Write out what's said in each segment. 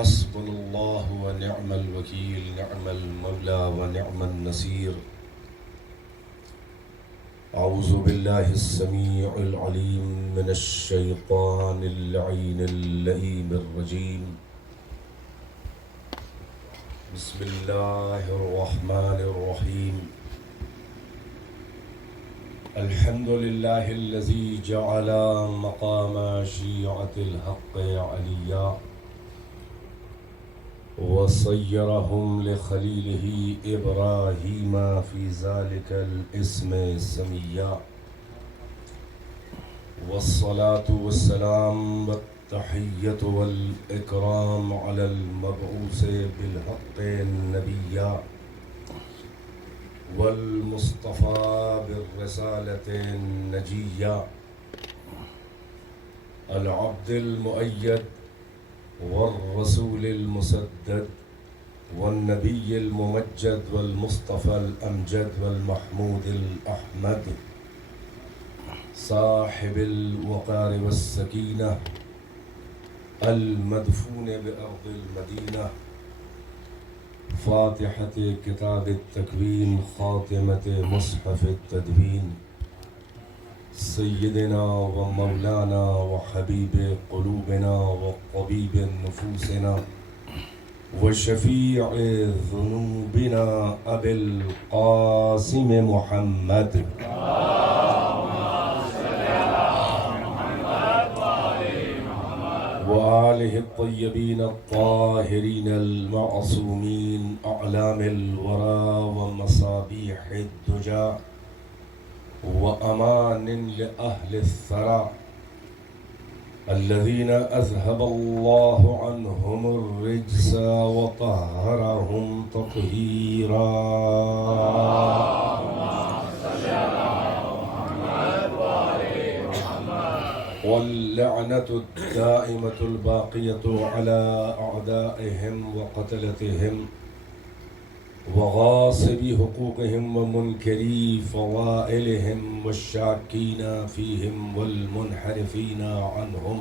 حسبنا الله ونعم الوكيل، نعم المولى ونعم النصير. أعوذ بالله السميع العليم من الشيطان اللعين اللئيم الرجيم. بسم الله الرحمن الرحيم. الحمد لله الذي جعل مقام شيعة الحق عليا وصيرهم لخليله إبراهيم في ذلك الاسم سميا، والصلاة والسلام والتحية والإكرام على المبعوث بالحق النبيا والمصطفى بالرسالة النجية، العبد المؤيد والرسول المسدد والنبي الممجد والمصطفى الأمجد والمحمود الأحمد، صاحب الوقار والسكينة المدفون بأرض المدينة، فاتحة كتاب التكوين خاتمة مصحف التدوين، سيدنا ومولانا وحبيب قلوبنا وطبيب نفوسنا وشفيع ذنوبنا أبي القاسم محمد وآله الطيبين الطاهرين المعصومين، أعلام الورى ومصابيح الدجى وأمان لأهل الثرى، الذين أذهب الله عنهم الرجس وطهرهم تطهيرا. واللعنة الدائمة الباقية على أعدائهم وقتلتهم وغاصبي حقوقهم ومنكري فضائلهم والشاكين فيهم والمنحرفين عنهم.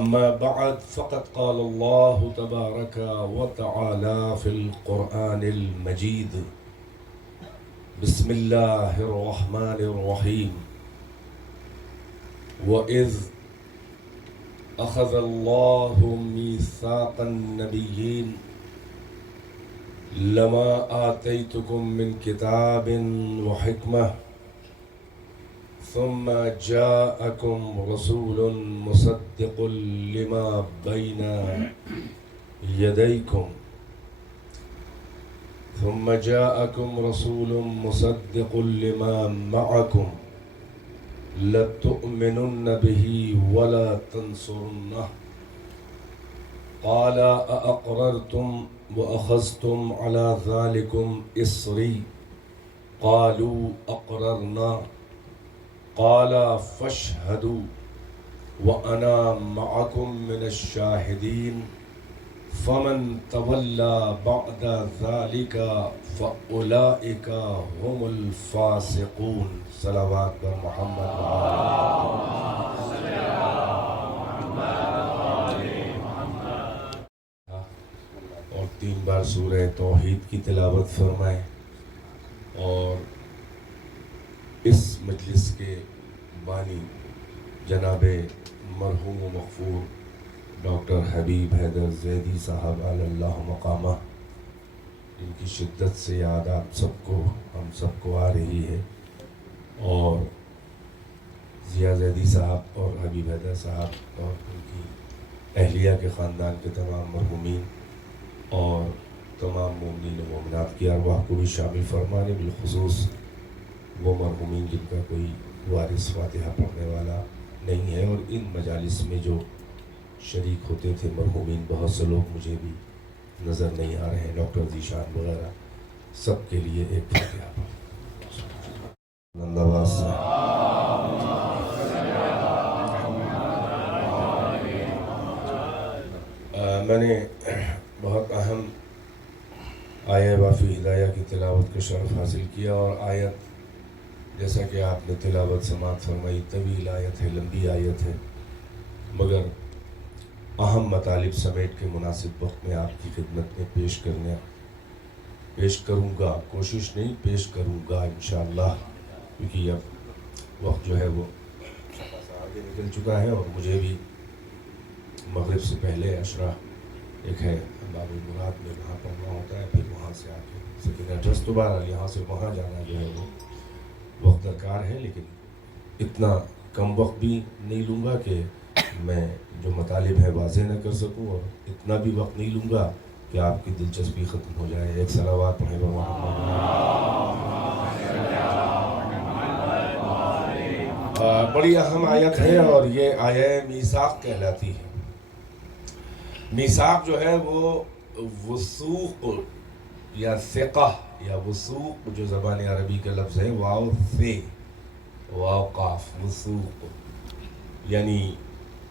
أما بعد، فقد قال الله تبارك وتعالى في القرآن المجيد: بسم الله الرحمن الرحيم. وإذ أخذ الله ميثاق النبيين لما آتيتكم من كتاب وحكمة ثم جاءكم رسول مصدق لما بين يديكم ثم جاءكم رسول مصدق لما معكم لتؤمنن به ولا تنصرنه، قال أأقررتم وأخذتم على ذلكم إصري قالوا أقررنا، قال فاشهدوا وأنا معكم من الشاهدين، فمن تولى بعد ذلك فأولئك هم الفاسقون. صلوات بر محمد اور 3 بار سورہ توحید کی تلاوت فرمائیں. اور اس مجلس کے بانی جناب مرحوم و مغفور ڈاکٹر حبیب حیدر زیدی صاحب علی اللہ مقامہ، ان کی شدت سے یاد ہم سب کو آ رہی ہے، اور ضیاء زیدی صاحب اور حبیب حیدر صاحب اور ان کی اہلیہ کے خاندان کے تمام مرحومین اور تمام مومنین و مومنات کی ارواح کو بھی شامل فرمانے، بالخصوص وہ مرحومین جن کا کوئی وارث فاتحہ پڑھنے والا نہیں ہے، اور ان مجالس میں جو شریک ہوتے تھے مرحومین، بہت سے لوگ مجھے بھی نظر نہیں آ رہے ہیں، ڈاکٹر ذیشان وغیرہ، سب کے لیے ایک فاتحہ نندواز سے. میں نے بہت اہم آیہ وافی ہدایہ کی تلاوت کا شرف حاصل کیا، اور آیت جیسا کہ آپ نے تلاوت سماعت فرمائی، طویل آیت ہے، لمبی آیت ہے، مگر اہم مطالب سمیٹ کے مناسب وقت میں آپ کی خدمت میں پیش کروں گا، کوشش نہیں پیش کروں گا انشاءاللہ، کیونکہ اب وقت جو ہے وہ آگے نکل چکا ہے اور مجھے بھی مغرب سے پہلے عشرہ ایک ہے باب المراد میں وہاں پڑھنا ہوتا ہے، پھر وہاں سے آ کے سکینہ ٹرسٹ دوبارہ یہاں سے وہاں جانا جو ہے وہ وقت درکار ہے، لیکن اتنا کم وقت بھی نہیں لوں گا کہ میں جو مطالب ہیں واضح نہ کر سکوں، اور اتنا بھی وقت نہیں لوں گا کہ آپ کی دلچسپی ختم ہو جائے۔ ایک صلوات پڑھیں بڑی اہم آیت ہے اور یہ آیہ میثاق کہلاتی ہے۔ میثاق جو ہے وہ وثوق یا ثقہ یا وثوق جو زبان عربی کا لفظ ہے، واو ثے واو قاف، وثوق یعنی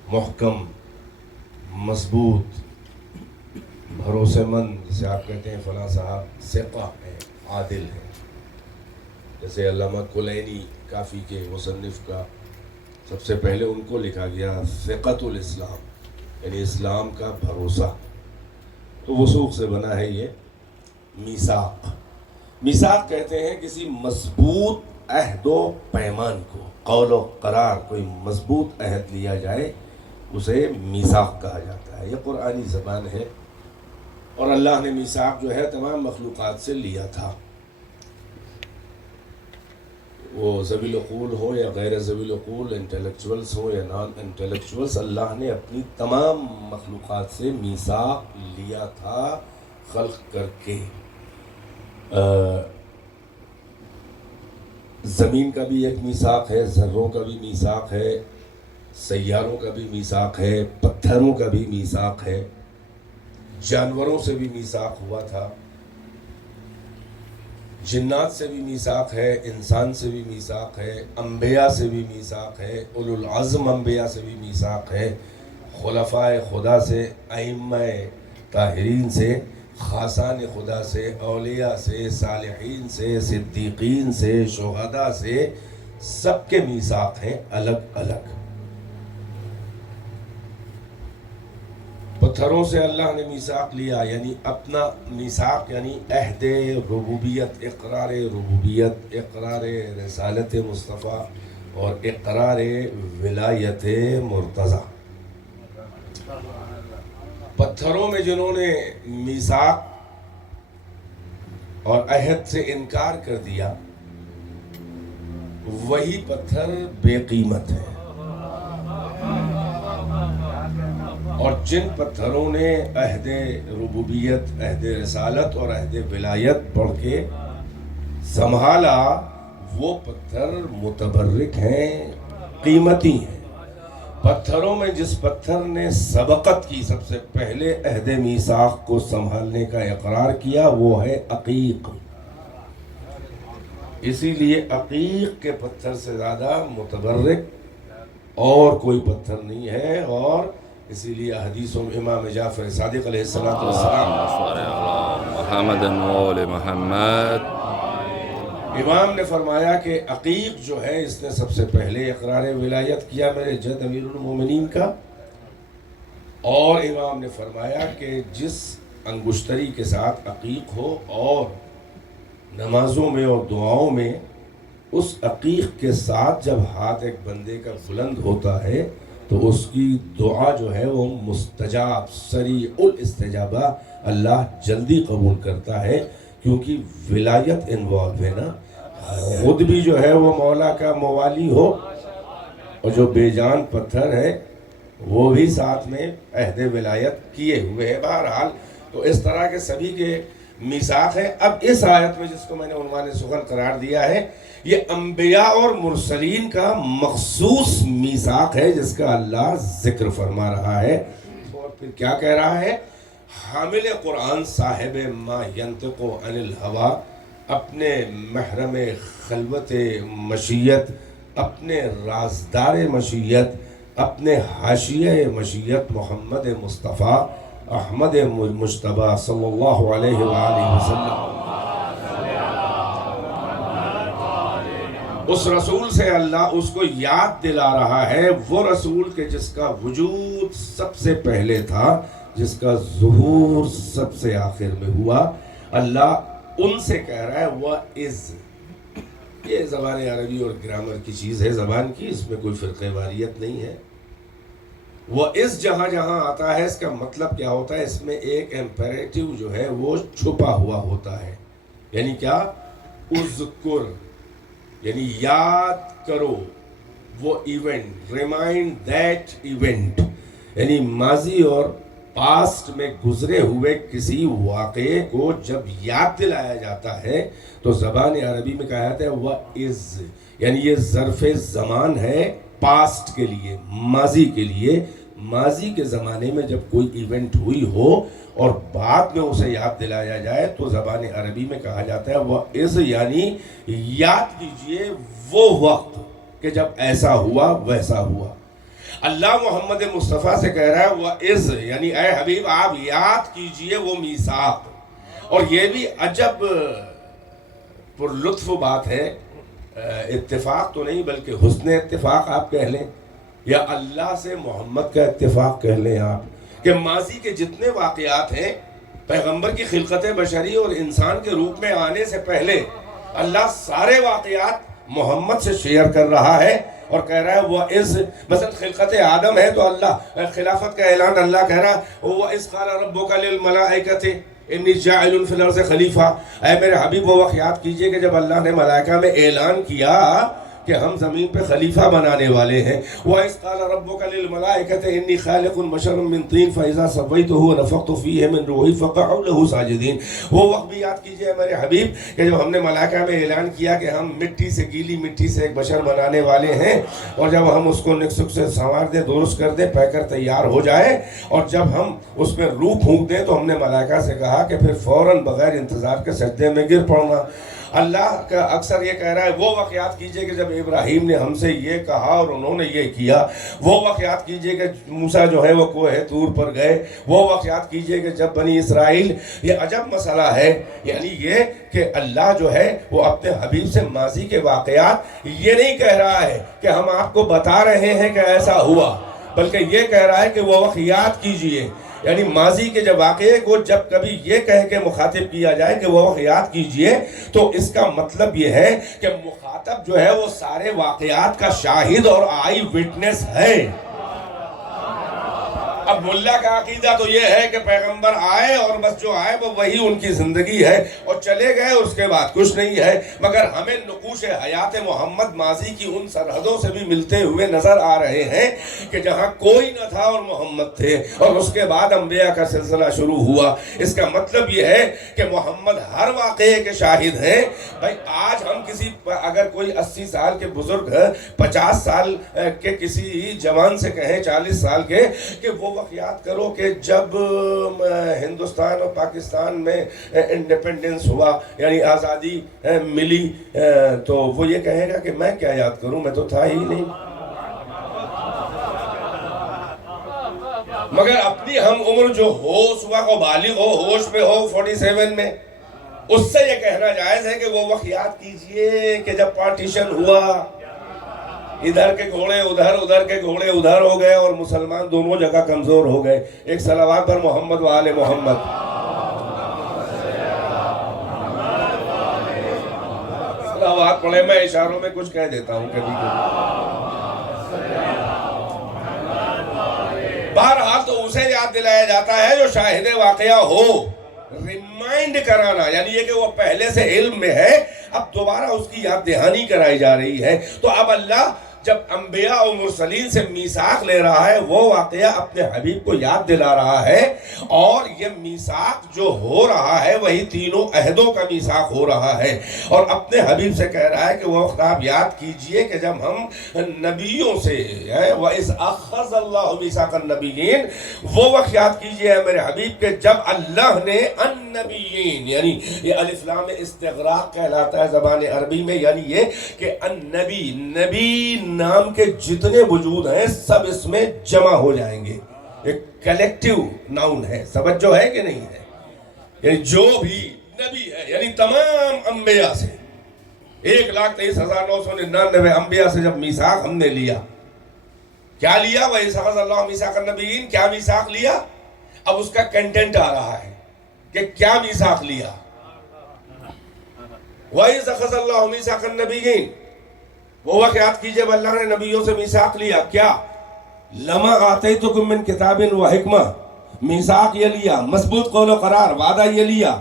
محکم، مضبوط، بھروسے مند، جسے آپ کہتے ہیں فلاں صاحب ثقہ ہے، عادل ہے۔ جیسے علامہ کلینی کافی کے مصنف کا سب سے پہلے ان کو لکھا گیا ثقۃ الاسلام، یعنی اسلام کا بھروسہ، تو وثوق سے بنا ہے یہ میثاق۔ میثاق کہتے ہیں کسی مضبوط عہد و پیمان کو، قول و قرار، کوئی مضبوط عہد لیا جائے اسے میثاق کہا جاتا ہے۔ یہ قرآنی زبان ہے اور اللہ نے میثاق جو ہے تمام مخلوقات سے لیا تھا، وہ ذوی العقول ہو یا غیر ذوی العقول، انٹلیکچوئلس ہو یا نان انٹلیکچوئلس، اللہ نے اپنی تمام مخلوقات سے میثاق لیا تھا خلق کر کے۔ زمین کا بھی ایک میثاق ہے، ذروں کا بھی میثاق ہے، سیاروں کا بھی میثاق ہے، پتھروں کا بھی میثاق ہے، جانوروں سے بھی میثاق ہوا تھا، جنات سے بھی میثاق ہے، انسان سے بھی میثاق ہے، انبیاء سے بھی میثاق ہے، اولو العزم انبیاء سے بھی میثاق ہے، خلفاء خدا سے، ائمہ طاہرین سے، خاصان خدا سے، اولیاء سے، صالحین سے، صدیقین سے، شہداء سے، سب کے میثاق ہیں الگ الگ۔ پتھروں سے اللہ نے میثاق لیا، یعنی اپنا میثاق، یعنی عہد ربوبیت، اقرار ربوبیت، اقرار رسالت مصطفیٰ اور اقرار ولایت مرتضیٰ۔ پتھروں میں جنہوں نے میثاق اور عہد سے انکار کر دیا، وہی پتھر بے قیمت ہے، اور جن پتھروں نے عہد ربوبیت، عہد رسالت اور عہد ولایت پڑھ کے سنبھالا، وہ پتھر متبرک ہیں، قیمتی ہیں۔ پتھروں میں جس پتھر نے سبقت کی، سب سے پہلے عہد میثاق کو سنبھالنے کا اقرار کیا، وہ ہے عقیق۔ اسی لیے عقیق کے پتھر سے زیادہ متبرک اور کوئی پتھر نہیں ہے، اور اسی لیے حدیثوں میں امام جعفر صادق علیہ السلام محمد و محمد، امام نے فرمایا کہ عقیق جو ہے اس نے سب سے پہلے اقرار ولایت کیا میرے جد امیر المومنین کا، اور امام نے فرمایا کہ جس انگشتری کے ساتھ عقیق ہو اور نمازوں میں اور دعاؤں میں اس عقیق کے ساتھ جب ہاتھ ایک بندے کا بلند ہوتا ہے تو اس کی دعا جو ہے وہ مستجاب، سریع الاستجابہ، اللہ جلدی قبول کرتا ہے، کیونکہ ولایت انوالو ہے نا، خود بھی جو ہے وہ مولا کا موالی ہو اور جو بے جان پتھر ہے وہ بھی ساتھ میں عہد ولایت کیے ہوئے ہے۔ بہرحال تو اس طرح کے سبھی کے میثاق ہے۔ اب اس آیت میں جس کو میں نے عنوان سخن قرار دیا ہے، یہ انبیاء اور مرسلین کا مخصوص میثاق ہے جس کا اللہ ذکر فرما رہا ہے، اور پھر کیا کہہ رہا ہے؟ حامل قرآن صاحب ما ینطق عن الہوا، اپنے محرم خلوت مشیت، اپنے رازدار مشیت، اپنے حاشیہ مشیت محمد مصطفیٰ احمد مجتبیٰ صلی اللہ علیہ وآلہ وسلم، اس رسول سے اللہ اس کو یاد دلا رہا ہے، وہ رسول کے جس کا وجود سب سے پہلے تھا، جس کا ظہور سب سے آخر میں ہوا۔ اللہ ان سے کہہ رہا ہے وَإِذْ، یہ زبان عربی اور گرامر کی چیز ہے زبان کی، اس میں کوئی فرقہ واریت نہیں ہے۔ وَإِذْ جہاں جہاں آتا ہے اس کا مطلب کیا ہوتا ہے؟ اس میں ایک امپیریٹیو جو ہے وہ چھپا ہوا ہوتا ہے، یعنی کیا؟ اذکر، یعنی یاد کرو وہ ایونٹ، ریمائنڈ دیٹ ایونٹ، یعنی ماضی اور پاسٹ میں گزرے ہوئے کسی واقعے کو جب یاد دلایا جاتا ہے تو زبان عربی میں کہا جاتا ہے وَإِذْ، یعنی یہ ظرف زمان ہے پاسٹ کے لیے، ماضی کے لیے۔ ماضی کے زمانے میں جب کوئی ایونٹ ہوئی ہو اور بعد میں اسے یاد دلایا جائے تو زبان عربی میں کہا جاتا ہے وَإِذْ، یعنی یاد کیجئے وہ وقت کہ جب ایسا ہوا ویسا ہوا۔ اللہ محمد مصطفیٰ سے کہہ رہا ہے وَإِذْ، یعنی اے حبیب آپ یاد کیجئے وہ میثاق۔ اور یہ بھی عجب پر لطف بات ہے، اتفاق تو نہیں بلکہ حسن اتفاق آپ کہہ لیں، یا اللہ سے محمد کا اتفاق کہہ لیں آپ، کہ ماضی کے جتنے واقعات ہیں پیغمبر کی خلقت بشری اور انسان کے روپ میں آنے سے پہلے اللہ سارے واقعات محمد سے شیئر کر رہا ہے اور کہہ رہا ہے وَإِذْ، مثلا خلقت آدم ہے تو اللہ خلافت کا اعلان اللہ کہہ رہا ہے وَإِذْ قَالَ رَبُّكَ لِلْمَلَائِكَةِ إِنِّي جَاعِلٌ فِي الْأَرْضِ خلیفہ۔ اے میرے حبیب وہ وقت یاد کیجئے کہ جب اللہ نے ملائکہ میں اعلان کیا کہ ہم زمین پہ خلیفہ بنانے والے ہیں۔ وَإِذْ قَالَ رَبُّكَ لِلْمَلَائِكَةِ إِنِّي خَالِقٌ بَشَرًا مِّن طِينٍ فَإِذَا سَوَّيْتُهُ وَنَفَخْتُ فِيهِ مِن رُوحِي فَقَعُوا لَهُ سَاجِدِينَ۔ وہ وقت بھی یاد کیجئے میرے حبیب کہ جب ہم نے ملائکہ میں اعلان کیا کہ ہم مٹی سے، گیلی مٹی سے ایک بشر بنانے والے ہیں، اور جب ہم اس کو نکسک سے سنوار دیں، درست کر دیں، پہ کر تیار ہو جائے، اور جب ہم اس میں روح پھونک دیں تو ہم نے ملائکہ سے کہا کہ پھر فوراً بغیر انتظار کے سجدے میں گر پڑنا۔ اللہ کا اکثر یہ کہہ رہا ہے وہ وقت یاد کیجئے کہ جب ابراہیم نے ہم سے یہ کہا اور انہوں نے یہ کیا۔ وہ وقت یاد کیجئے کہ موسیٰ جو ہے وہ کوہ طور پر گئے۔ وہ وقت یاد کیجئے کہ جب بنی اسرائیل، یہ عجب مسئلہ ہے، یعنی یہ کہ اللہ جو ہے وہ اپنے حبیب سے ماضی کے واقعات یہ نہیں کہہ رہا ہے کہ ہم آپ کو بتا رہے ہیں کہ ایسا ہوا، بلکہ یہ کہہ رہا ہے کہ وہ وقت یاد کیجئے، یعنی ماضی کے جب واقعے کو جب کبھی یہ کہہ کے مخاطب کیا جائے کہ وہ وقت یاد کیجئے تو اس کا مطلب یہ ہے کہ مخاطب جو ہے وہ سارے واقعات کا شاہد اور آئی وٹنس ہے۔ اب ملا کا عقیدہ تو یہ ہے کہ پیغمبر آئے اور بس جو آئے وہ وہی ان کی زندگی ہے اور چلے گئے، اس کے بعد کچھ نہیں ہے، مگر ہمیں نقوش حیات محمد ماضی کی ان سرحدوں سے بھی ملتے ہوئے نظر آ رہے ہیں کہ جہاں کوئی نہ تھا اور محمد تھے، اور اس کے بعد انبیاء کا سلسلہ شروع ہوا۔ اس کا مطلب یہ ہے کہ محمد ہر واقعے کے شاہد ہیں۔ بھائی آج ہم کسی، اگر کوئی 80 سال کے بزرگ 50 سال کے کسی جوان سے کہیں 40 سال کے کہ وہ وقت یاد کرو کہ جب ہندوستان اور پاکستان میں انڈیپنڈنس ہوا، یعنی آزادی ملی، تو وہ یہ کہے گا کہ میں کیا یاد کروں، میں تو تھا ہی نہیں۔ مگر اپنی ہم عمر جو ہوش ہوا کو بالغ ہو، ہوش میں ہو 47 میں، اس سے یہ کہنا جائز ہے کہ وہ وقت یاد کیجئے کہ جب پارٹیشن ہوا، ادھر کے گھوڑے ادھر، ادھر کے گھوڑے ادھر ہو گئے اور مسلمان دونوں جگہ کمزور ہو گئے۔ ایک صلوات پر محمد و آل محمد۔ صلوات پڑھے، میں اشاروں میں کچھ کہہ دیتا ہوں کبھی کبھی۔ بہرحال تو اسے یاد دلایا جاتا ہے جو شاہد واقعہ ہو، ریمائنڈ کرانا، یعنی یہ کہ وہ پہلے سے علم میں ہے، اب دوبارہ اس کی یاد دہانی کرائی جا رہی ہے۔ تو اب اللہ جب انبیاء و مرسلین سے میثاق لے رہا ہے، وہ واقعہ اپنے حبیب کو یاد دلا رہا ہے، اور یہ میثاق جو ہو رہا ہے وہی تینوں عہدوں کا میثاق ہو رہا ہے، اور اپنے حبیب سے کہہ رہا ہے کہ وہ وقت آپ یاد کیجئے کہ جب ہم نبیوں سے وَإِذْ أَخَذَ اللَّهُ مِيثَاقَ النَّبِيِّينَ، وہ وقت یاد کیجئے میرے حبیب کہ جب اللہ نے النبیین، یعنی یہ الف لام استغراق کہلاتا ہے زبان عربی میں، یعنی یہ کہ النبی، نبی نام کے جتنے وجود ہیں سب اس میں جمع ہو جائیں گے، ایک کلیکٹیو ناؤن ہے، سمجھو ہے کہ نہیں ہے، یعنی جو بھی نبی ہے، یعنی تمام انبیاء سے 1,23,999 انبیاء سے جب میثاق ہم نے لیا، کیا لیا؟ وَإِذْ أَخَذَ اللَّهُ مِيثَاقَ النَّبِيِّينَ، کیا میثاق لیا؟ اب اس کا کنٹینٹ آ رہا ہے کہ کیا میثاق لیا۔ وَإِذْ أَخَذَ اللَّهُ مِيثَاقَ النَّبِيِّينَ، وہ واقعات کیجئے اب اللہ نے نبیوں سے میثاق لیا، کیا؟ لَمَا آتَيْتُكُم مِّن كِتَابٍ وَحِکْمَةٍ، میثاق یہ لیا، مضبوط قول و قرار، وعدہ یہ لیا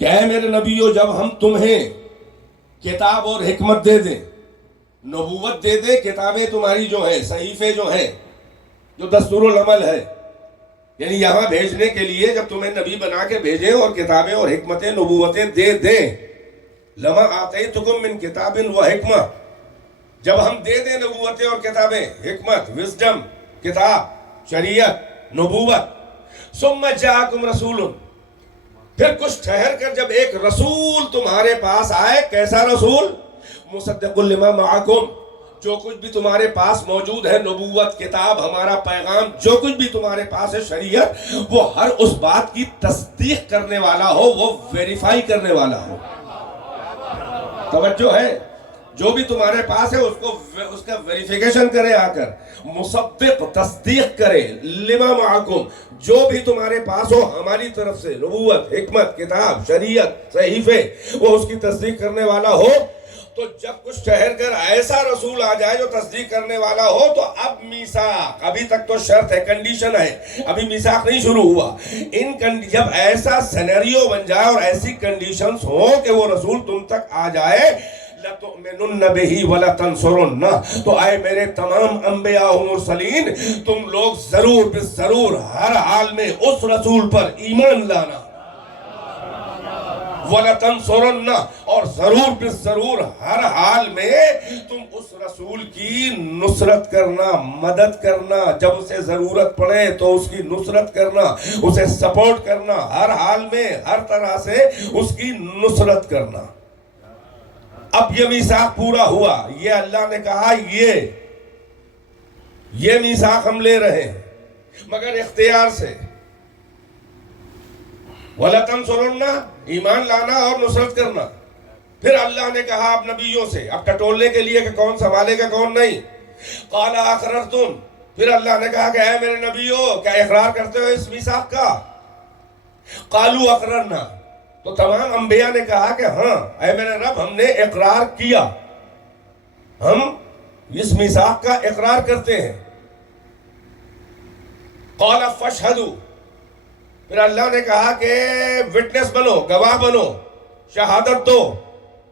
کہ اے میرے نبیوں جب ہم تمہیں کتاب اور حکمت دے دیں، نبوت دے دیں، کتابیں تمہاری جو ہیں، صحیفے جو ہیں، جو دستور العمل ہے، یعنی یہاں بھیجنے کے لیے جب تمہیں نبی بنا کے بھیجیں اور کتابیں اور حکمتیں نبوتیں دے دیں، لما آتیتکم من کتاب و حکمت، جب ہم دے دیں نبوتیں اور کتابیں، حکمت، وزڈم، کتاب، شریعت، نبوت، ثم جاءکم رسول، پھر کچھ ٹھہر کر جب ایک رسول تمہارے پاس آئے، کیسا رسول؟ مصدق لما معکم، جو کچھ بھی تمہارے پاس موجود ہے، نبوت، کتاب، ہمارا پیغام، جو کچھ بھی تمہارے پاس ہے شریعت، وہ ہر اس بات کی تصدیق کرنے والا ہو، وہ ویریفائی کرنے والا ہو۔ توجہ ہے، جو بھی تمہارے پاس ہے اس کا ویریفیکیشن کرے، آ کر مصدق، تصدیق کرے، لما معکم، جو بھی تمہارے پاس ہو ہماری طرف سے، نبوت، حکمت، کتاب، شریعت، صحیفے، وہ اس کی تصدیق کرنے والا ہو۔ تو جب کچھ ٹھہر کر ایسا رسول آ جائے جو تصدیق کرنے والا ہو، تو اب میثاق، ابھی تک تو شرط ہے، کنڈیشن ہے، ابھی میثاق نہیں شروع ہوا، جب ایسا سینیریو بن جائے اور ایسی کنڈیشنز ہوں کہ وہ رسول تم تک آ جائے، لَتُؤْمِنُنَّ بِهِ وَلَتَنْصُرُنَّ، تو آئے میرے تمام انبیاء و مرسلین، تم لوگ ضرور بالضرور ہر حال میں اس رسول پر ایمان لانا، وَلَتَنْصُرُنَّ، اور ضرور بالضرور ہر حال میں تم اس رسول کی نصرت کرنا، مدد کرنا، جب اسے ضرورت پڑے تو اس کی نصرت کرنا، اسے سپورٹ کرنا، ہر حال میں ہر طرح سے اس کی نصرت کرنا۔ اب یہ میثاق پورا ہوا، یہ اللہ نے کہا یہ میثاق ہم لے رہے ہیں مگر اختیار سے، وَلَتَنْصُرُنَّ، ایمان لانا اور نصرت کرنا۔ پھر اللہ نے کہا اب نبیوں سے، اب ٹٹولنے کے لیے کہ کون سنبھالے گا کون نہیں، قَالَ أَقْرَرْتُمْ، پھر اللہ نے کہا کہ اے میرے نبیوں کیا اقرار کرتے ہو اس میثاق کا؟ قَالُوا أَقْرَرْنَا، تو تمام انبیاء نے کہا کہ ہاں اے میرے رب ہم نے اقرار کیا، ہم اس میثاق کا اقرار کرتے ہیں۔ قَالَ فَاشْهَدُوا، پھر اللہ نے کہا کہ وٹنس بنو، گواہ بنو، شہادت دو،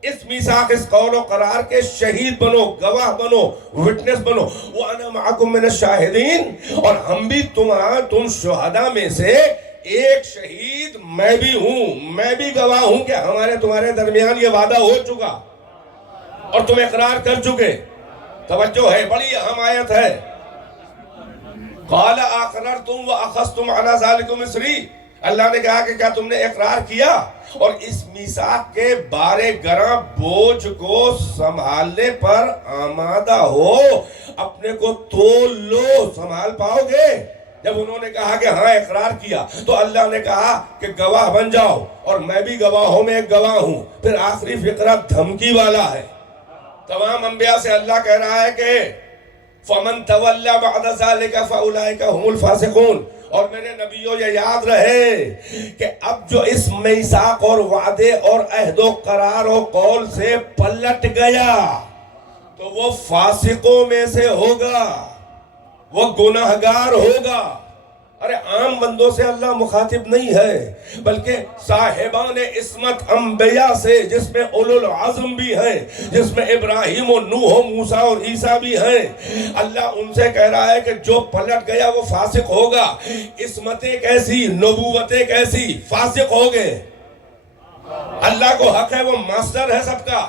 اس میثاق، اس قول و قرار کے شہید بنو، گواہ بنو، وٹنس بنو، وَأَنَا مَعَكُمْ مِنَ الشَّاهِدِينَ، اور ہم بھی تم شہداء میں سے ایک شہید میں بھی ہوں، میں بھی گواہ ہوں کہ ہمارے تمہارے درمیان یہ وعدہ ہو چکا اور تم اقرار کر چکے۔ توجہ ہے، بڑی اہم آیت ہے۔ قَالَ أَقْرَرْتُمْ وَأَخَذْتُمْ عَلَى ذَلِكُمْ إِصْرِي، اللہ نے کہا کہ کیا تم نے اقرار کیا اور اس میثاق کے بارے گراں بوجھ کو سنبھالنے پر آمادہ ہو، اپنے کو تول لو، سنبھال پاؤ گے؟ جب انہوں نے کہا کہ ہاں اقرار کیا تو اللہ نے کہا کہ گواہ بن جاؤ، اور میں بھی گواہوں میں ایک گواہ ہوں۔ پھر آخری فقرہ دھمکی والا ہے، تمام انبیاء سے اللہ کہہ رہا ہے کہ فَمَن تَوَلَّى بَعْدَ ذَلِكَ فَأُولَئِكَ هُمُ الْفَاسِقُونَ، اور میرے نبیوں یہ یاد رہے کہ اب جو اس میثاق اور وعدے اور عہد و قرار و قول سے پلٹ گیا تو وہ فاسقوں میں سے ہوگا، وہ گناہگار ہوگا۔ ارے عام بندوں سے اللہ مخاطب نہیں ہے، بلکہ صاحبان عصمت انبیاء سے، جس میں اولو العزم بھی ہیں، جس میں ابراہیم و نوح و موسیٰ اور عیسیٰ بھی ہیں، اللہ ان سے کہہ رہا ہے کہ جو پلٹ گیا وہ فاسق ہوگا۔ عصمتیں کیسی، نبوتیں کیسی، فاسق ہو گئے۔ اللہ کو حق ہے، وہ ماسٹر ہے سب کا۔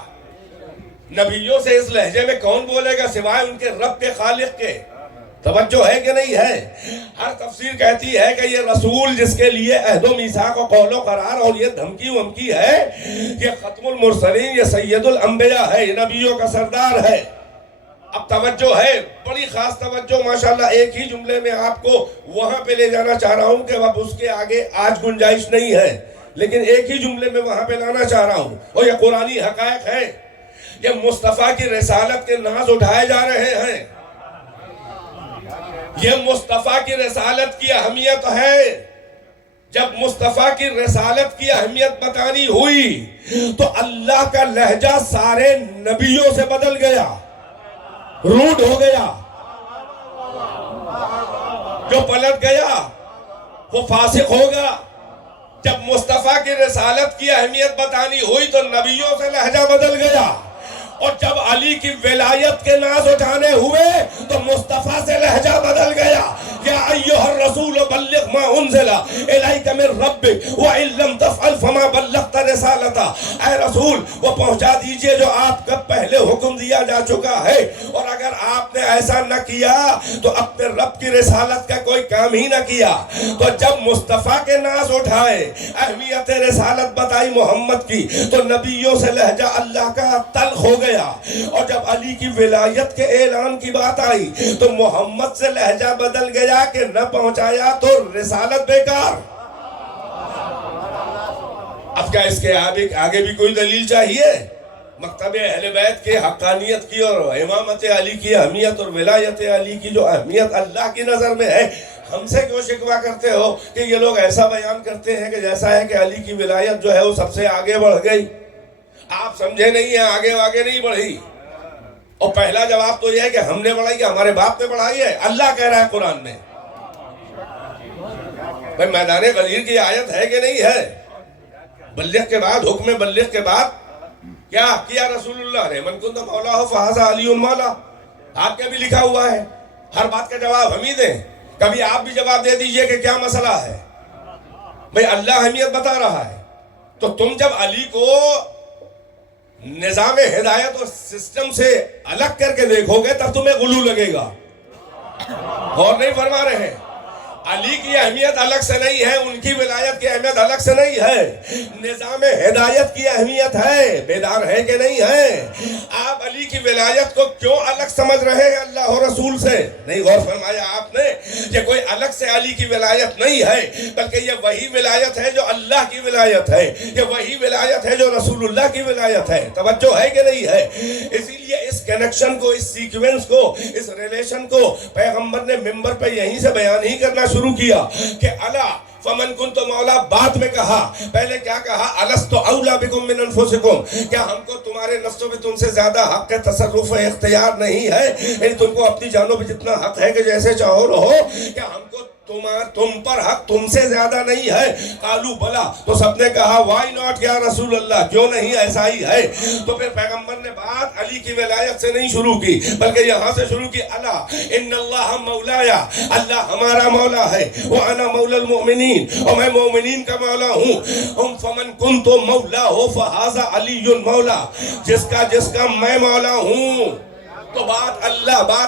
نبیوں سے اس لہجے میں کون بولے گا سوائے ان کے رب کے، خالق کے؟ توجہ ہے کہ نہیں ہے؟ ہر تفسیر کہتی ہے کہ یہ رسول جس کے لیے عہد و میثاق و قول و قرار اور یہ دھمکی ومکی ہے، یہ ختم المرسلین، یہ سید الانبیاء ہے، یہ نبیوں کا سردار ہے۔ اب توجہ ہے، بڑی خاص توجہ، ماشاءاللہ ایک ہی جملے میں آپ کو وہاں پہ لے جانا چاہ رہا ہوں کہ اب اس کے آگے آج گنجائش نہیں ہے، لیکن ایک ہی جملے میں وہاں پہ لانا چاہ رہا ہوں، اور یہ قرآنی حقائق ہے یہ مصطفیٰ کی رسالت کے ناز اٹھائے جا رہے ہیں. یہ مصطفیٰ کی رسالت کی اہمیت ہے. جب مصطفیٰ کی رسالت کی اہمیت بتانی ہوئی تو اللہ کا لہجہ سارے نبیوں سے بدل گیا, روڈ ہو گیا. جو پلٹ گیا وہ فاسق ہوگا. جب مصطفیٰ کی رسالت کی اہمیت بتانی ہوئی تو نبیوں سے لہجہ بدل گیا. اور جب علی کی ولایت کے ناز اٹھانے ہوئے تو مصطفیٰ سے لہجہ بدل گیا. یا ایھا الرسول بلغ ما انزل الیک من ربک وان لم تفعل فما بلغت رسالتہ. اے رسول وہ پہنچا دیجئے جو آپ کا پہلے حکم دیا جا چکا ہے, اور اگر آپ نے ایسا نہ کیا تو اپنے رب کی رسالت کا کوئی کام ہی نہ کیا. تو جب مصطفیٰ کے ناز اٹھائے, اہمیت رسالت بتائی محمد کی, تو نبیوں سے لہجہ اللہ کا تلخ ہو گیا. اور جب علی کی ولایت کے اعلان کی بات آئی تو محمد سے لہجہ بدل گیا کہ نہ پہنچایا تو رسالت بیکار. اب کیا اس کے آگے بھی کوئی دلیل چاہیے؟ مکتب اہل بیت کے حقانیت کی اور امامت علی کی اہمیت اور ولایت علی کی جو اہمیت اللہ کی نظر میں ہے, ہم سے کیوں شکوہ کرتے ہو کہ یہ لوگ ایسا بیان کرتے ہیں کہ جیسا ہے کہ علی کی ولایت جو ہے وہ سب سے آگے بڑھ گئی؟ آپ سمجھے نہیں ہیں, آگے نہیں بڑھی. اور پہلا جواب تو یہ ہے کہ ہم نے بڑھائی, کہ ہمارے باپ نے بڑھائی ہے. اللہ کہہ رہا ہے قرآن میں. بھئی میدان غدیر کی آیت ہے کہ نہیں ہے؟ بلغ کے بعد, حکم بلغ کے بعد کیا کیا رسول اللہ نے؟ من کنت مولا فہذا علی مولا. آپ کے بھی لکھا ہوا ہے. ہر بات کا جواب ہم ہی دیں. کبھی آپ بھی جواب دے دیجئے کہ کیا مسئلہ ہے. بھئی اللہ اہمیت بتا رہا ہے تو تم جب علی کو نظام ہدایت اور سسٹم سے الگ کر کے دیکھو گے تب تمہیں غلو لگے گا. اور نہیں فرما رہے ہیں, علی کی اہمیت الگ سے نہیں ہے, ان کی ولایت کی اہمیت الگ سے نہیں ہے, نظام ہدایت کی اہمیت ہے. بیدار ہے کہ نہیں ہے؟ آپ علی کی ولایت کو کیوں الگ سمجھ رہے ہیں اللہ اور رسول سے؟ نہیں غور فرمایا آپ نے. یہ کوئی الگ سے علی کی ولایت نہیں ہے, بلکہ یہ وہی ولایت ہے جو اللہ کی ولایت ہے, یہ وہی ولایت ہے جو رسول اللہ کی ولایت ہے. توجہ ہے کہ نہیں ہے؟ اسی لیے اس کنیکشن کو, اس سیکوینس کو, اس ریلیشن کو پیغمبر نے منبر پہ یہیں سے بیان ہی کرنا شروع کیا کہ الا فمن کنت مولا. بعد میں کہا, پہلے کیا کہا؟ الست اولا بکم من انفسکم. کیا ہم کو تمہارے نفسوں میں تم سے زیادہ حق تصرف و اختیار نہیں ہے؟ یعنی تم کو اپنی جانوں پہ جتنا حق ہے کہ جیسے چاہو رہو, کیا ہم کو تم پر حق تم سے زیادہ نہیں ہے؟ قالوا بلا. تو سب نے کہا وائی ناٹ یا رسول اللہ, کیوں نہیں, ایسا ہی ہے. تو پھر پیغمبر نے بات علی کی ولایت سے نہیں شروع کی بلکہ یہاں سے شروع کی. الا ان اللہ مولایا, اللہ ہمارا مولا ہے. وانا مولا المؤمنین, اور میں مومنین کا مولا ہوں. فمن کنت مولا فہذا علی مولا, جس کا میں مولا ہوں. تو بات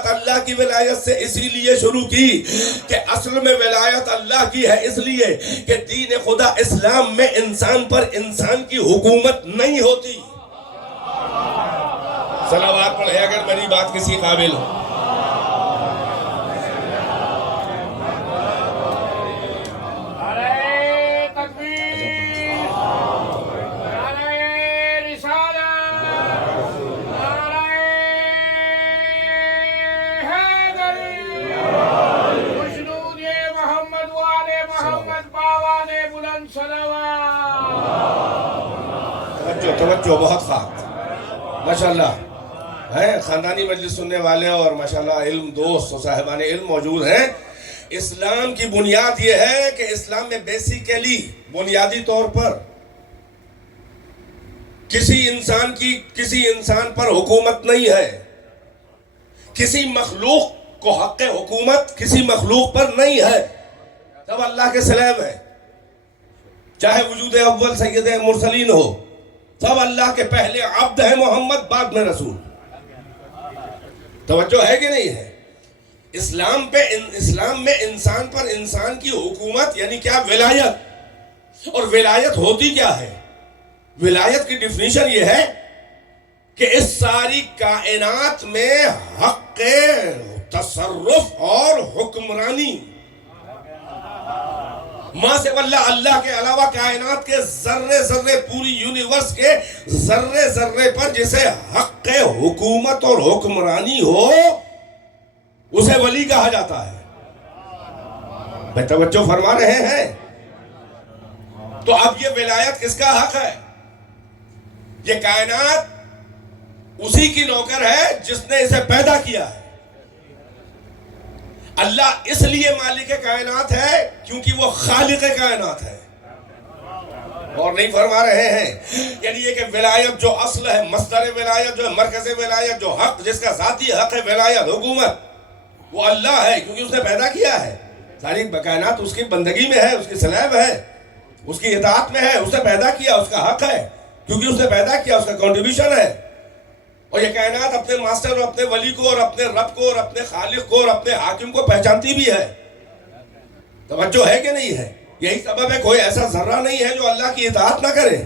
اللہ کی ولایت سے اسی لیے شروع کی کہ اصل میں ولایت اللہ کی ہے, اس لیے کہ دین خدا اسلام میں انسان پر انسان کی حکومت نہیں ہوتی. صلوات پڑھے اگر میری بات کسی قابل ہو. توجہ بہت خاص, ماشاءاللہ ہے. خاندانی مجلس سننے والے اور ماشاءاللہ علم دوست اور صاحبان علم موجود ہیں. اسلام کی بنیاد یہ ہے کہ اسلام میں بیسیکلی بنیادی طور پر کسی انسان پر حکومت نہیں ہے. کسی مخلوق کو حق حکومت کسی مخلوق پر نہیں ہے. سب اللہ کے سلیب ہے, چاہے وجود اول سید مرسلین ہو, سب اللہ کے پہلے عبد ہے محمد, بعد میں رسول. توجہ ہے کہ نہیں ہے؟ اسلام میں انسان پر انسان کی حکومت یعنی کیا؟ ولایت. اور ولایت ہوتی کیا ہے؟ ولایت کی ڈیفینیشن یہ ہے کہ اس ساری کائنات میں حق تصرف اور حکمرانی ماں سے واللہ اللہ کے علاوہ کائنات کے ذرے ذرے پوری یونیورس کے ذرے ذرے پر جسے حق حکومت اور حکمرانی ہو اسے ولی کہا جاتا ہے. میں توجہ فرما رہے ہیں؟ تو اب یہ ولایت کس کا حق ہے؟ یہ کائنات اسی کی نوکر ہے جس نے اسے پیدا کیا ہے. اللہ اس لیے مالک کائنات ہے کیونکہ وہ خالق کائنات ہے. اور نہیں فرما رہے ہیں؟ یعنی یہ کہ ولایت جو اصل ہے، مصدر ولایت جو ہے، مرکز ولایت جو حق، جس کا ذاتی حق ہے ولایت حکومت، وہ اللہ ہے کیونکہ اس نے پیدا کیا ہے. ساری کائنات اس کی بندگی میں ہے، اس کی سلیب ہے، اس کی اطاعت میں ہے. اس نے پیدا کیا، اس کا حق ہے کیونکہ اس نے پیدا کیا، اس کا کنٹریبیوشن ہے. اور یہ کائنات اپنے ماسٹر اور اپنے ولی کو اور اپنے رب کو اور اپنے خالق کو اور اپنے حاکم کو پہچانتی بھی ہے. توجہ ہے کہ نہیں ہے؟ یہی سبب ہے کوئی ایسا ذرہ نہیں ہے جو اللہ کی اطاعت نہ کرے.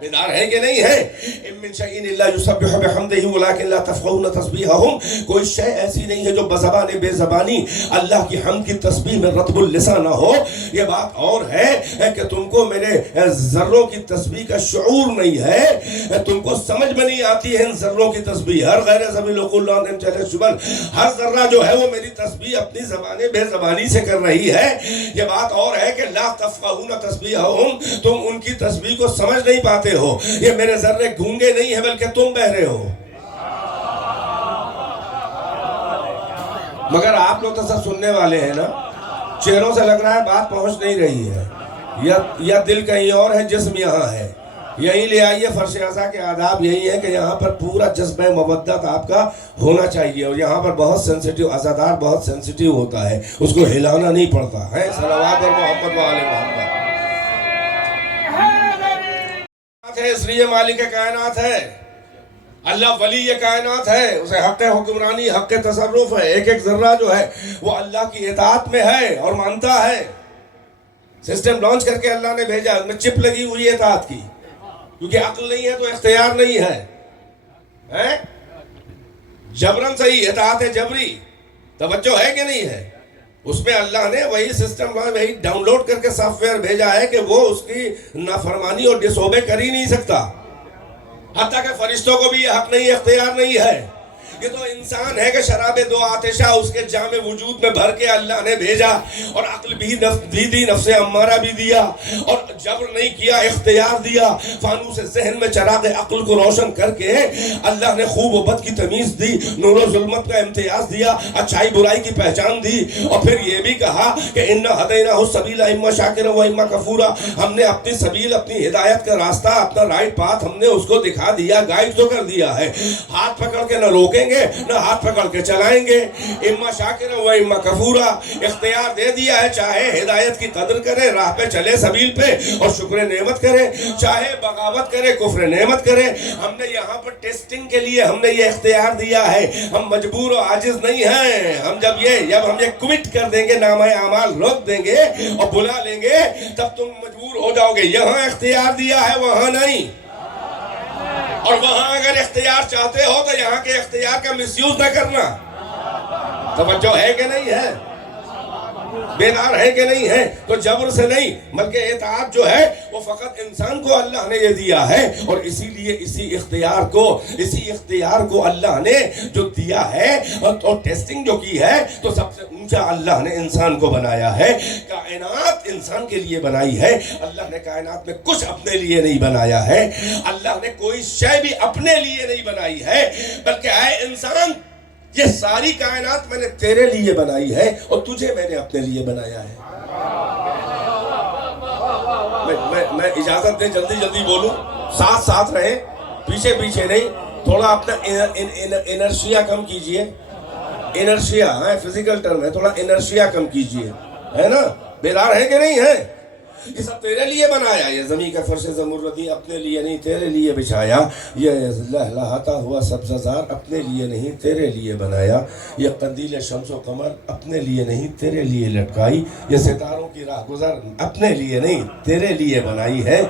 بیدار ہے کہ نہیں ہے؟ ان من شیء الا یسبح بحمدہ ولکن لا تفقهون تسبیحهم. کوئی شے ایسی نہیں ہے جو بزبان بے زبانی اللہ کی حمد کی تسبیح میں رطب اللسان نہ ہو. یہ بات اور ہے کہ تم کو میرے ذروں کی تسبیح کا شعور نہیں ہے، تم کو سمجھ میں نہیں آتی ہے ان ذروں کی تسبیح. ہر غیر زمین لقلان چلے شبل، ہر ذرہ جو ہے وہ میری تسبیح اپنی زبان بے زبانی سے کر رہی ہے. یہ بات اور ہے کہ لا تفقهون تسبیحهم، تم ان کی تسبیح کو سمجھ نہیں پاتے ہو. یہ میرے ذرے گونگے نہیں ہیں بلکہ تم بہرے ہو. مگر آپ لوگ تو سب سننے والے ہیں نا، چہروں سے لگ رہا ہے بات پہنچ نہیں رہی ہے، یا دل کہیں اور ہے، جسم یہاں ہے. یہی لے آئیے. فرش عزا کے آداب یہی ہے کہ یہاں پر پورا جذبہ محبت آپ کا ہونا چاہیے. اور یہاں پر بہت سینسیٹیو، عزادار بہت سینسیٹیو ہوتا ہے، اس کو ہلانا نہیں پڑتا ہے. صلوات اور محمد و آل محمد. اس لیے مالک کائنات ہے اللہ، ولی کائنات ہے، اسے حق حکمرانی، حق تصرف ہے. ایک ایک ذرہ جو ہے وہ اللہ کی اطاعت میں ہے اور مانتا ہے. سسٹم لانچ کر کے اللہ نے بھیجا، اس میں چپ لگی ہوئی ہے اطاعت کی، کیونکہ عقل نہیں ہے تو اختیار نہیں ہے. جبرن صحیح، اطاعت ہے جبری. توجہ ہے کہ نہیں ہے؟ اس میں اللہ نے وہی سسٹم وہی ڈاؤن لوڈ کر کے سافٹ ویئر بھیجا ہے کہ وہ اس کی نافرمانی اور ڈس اوبے کر ہی نہیں سکتا. حتیٰ کہ فرشتوں کو بھی یہ حق نہیں، اختیار نہیں ہے. یہ تو انسان ہے کہ شراب دو آتشہ اس کے جام وجود میں بھر کے اللہ نے بھیجا، اور عقل بھی دی، نفس امارہ بھی دیا، اور جبر نہیں کیا، اختیار دیا. فانوس ذہن میں چراغ عقل کو روشن کر کے اللہ نے خوب و بد کی تمیز دی، نور و ظلمت کا امتیاز دیا، اچھائی برائی کی پہچان دی. اور پھر یہ بھی کہا کہ انا ہدیناہ السبیل اما شاکرا و اما کفورا. ہم نے اپنی سبیل، اپنی ہدایت کا راستہ، اپنا رائٹ پاتھ ہم نے اس کو دکھا دیا، گائیڈ تو کر دیا ہے. ہاتھ پکڑ کے نہ روکیں گے نہ ہاتھ پکڑ کے چلائیں گے. اما شاکر و اما کفورا، اختیار دے دیا ہے، چاہے ہدایت کی قدر کرے، راہ پہ چلے سبیل پہ اور شکر نعمت کرے، چاہے بغاوت کرے، کفر نعمت کرے. ہم نے یہاں پر ٹیسٹنگ کے لیے ہم نے یہ اختیار دیا ہے. ہم مجبور و عاجز نہیں ہیں. ہم جب ہم یہ کمٹ کر دیں گے، نامہ اعمال روک دیں گے اور بلا لیں گے، تب تم مجبور ہو جاؤ گے. یہاں اختیار دیا ہے، وہاں نہیں. اور وہاں اگر اختیار چاہتے ہو تو یہاں کے اختیار کا مس یوز نہ کرنا. توجہ ہے کہ نہیں ہے؟ بیدار ہے کہ نہیں ہے؟ تو جبر سے نہیں بلکہ اطاعت جو ہے وہ فقط انسان کو اللہ نے یہ دیا ہے. اور اسی لیے اسی اختیار کو اللہ نے جو دیا ہے اور ٹیسٹنگ جو کی ہے، تو سب سے اونچا اللہ نے انسان کو بنایا ہے. کائنات انسان کے لیے بنائی ہے. اللہ نے کائنات میں کچھ اپنے لیے نہیں بنایا ہے. اللہ نے کوئی شے بھی اپنے لیے نہیں بنائی ہے، بلکہ اے انسان، یہ ساری کائنات میں نے تیرے لیے بنائی ہے اور تجھے میں نے اپنے لیے بنایا ہے. میں اجازت دیں جلدی بولوں، ساتھ رہیں، پیچھے نہیں. تھوڑا اپنا انرشیا کم کیجئے. انرشیا فزیکل ٹرم ہے، تھوڑا انرشیا کم کیجئے، ہے نا؟ بیدار ہے کہ نہیں ہے؟ یہ سب تیرے لیے بنایا. یہ زمین کا فرش زمردی اپنے لیے نہیں تیرے لیے بچھایا. یہ لہلہاتا ہوا سبزہ زار اپنے لیے نہیں تیرے لیے بنایا. یہ قندیل شمس و قمر اپنے لیے نہیں تیرے لیے لٹکائی. یہ ستاروں کی راہ گزر اپنے لیے نہیں تیرے لیے بنائی ہے.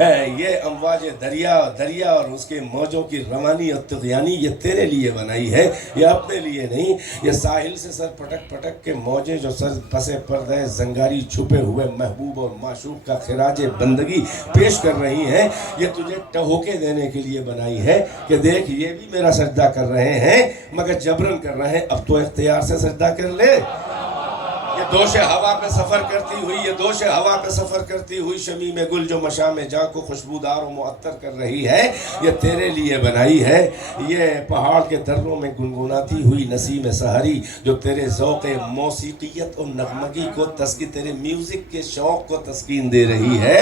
یہ امواج دریا اور اس کے موجوں کی روانی اور طغیانی یہ تیرے لیے بنائی ہے، یہ اپنے لیے نہیں۔ یہ ساحل سے سر پٹک پٹک کے موجیں جو سر پسے پردہ زنگاری چھپے ہوئے محبوب اور معشوق کا خراج بندگی پیش کر رہی ہیں، یہ تجھے ٹہوکے دینے کے لیے بنائی ہے کہ دیکھ یہ بھی میرا سجدہ کر رہے ہیں مگر جبرن کر رہے ہیں، اب تو اختیار سے سجدہ کر لے۔ یہ دوش ہوا پہ سفر کرتی ہوئی شمیم گل جو مشام جاں کو خوشبودار و معطر کر رہی ہے، یہ تیرے لیے بنائی ہے۔ یہ پہاڑ کے دروں میں گنگناتی ہوئی نسیم سحری جو تیرے ذوق موسیقیت اور نغمگی کو تسکین، تیرے میوزک کے شوق کو تسکین دے رہی ہے،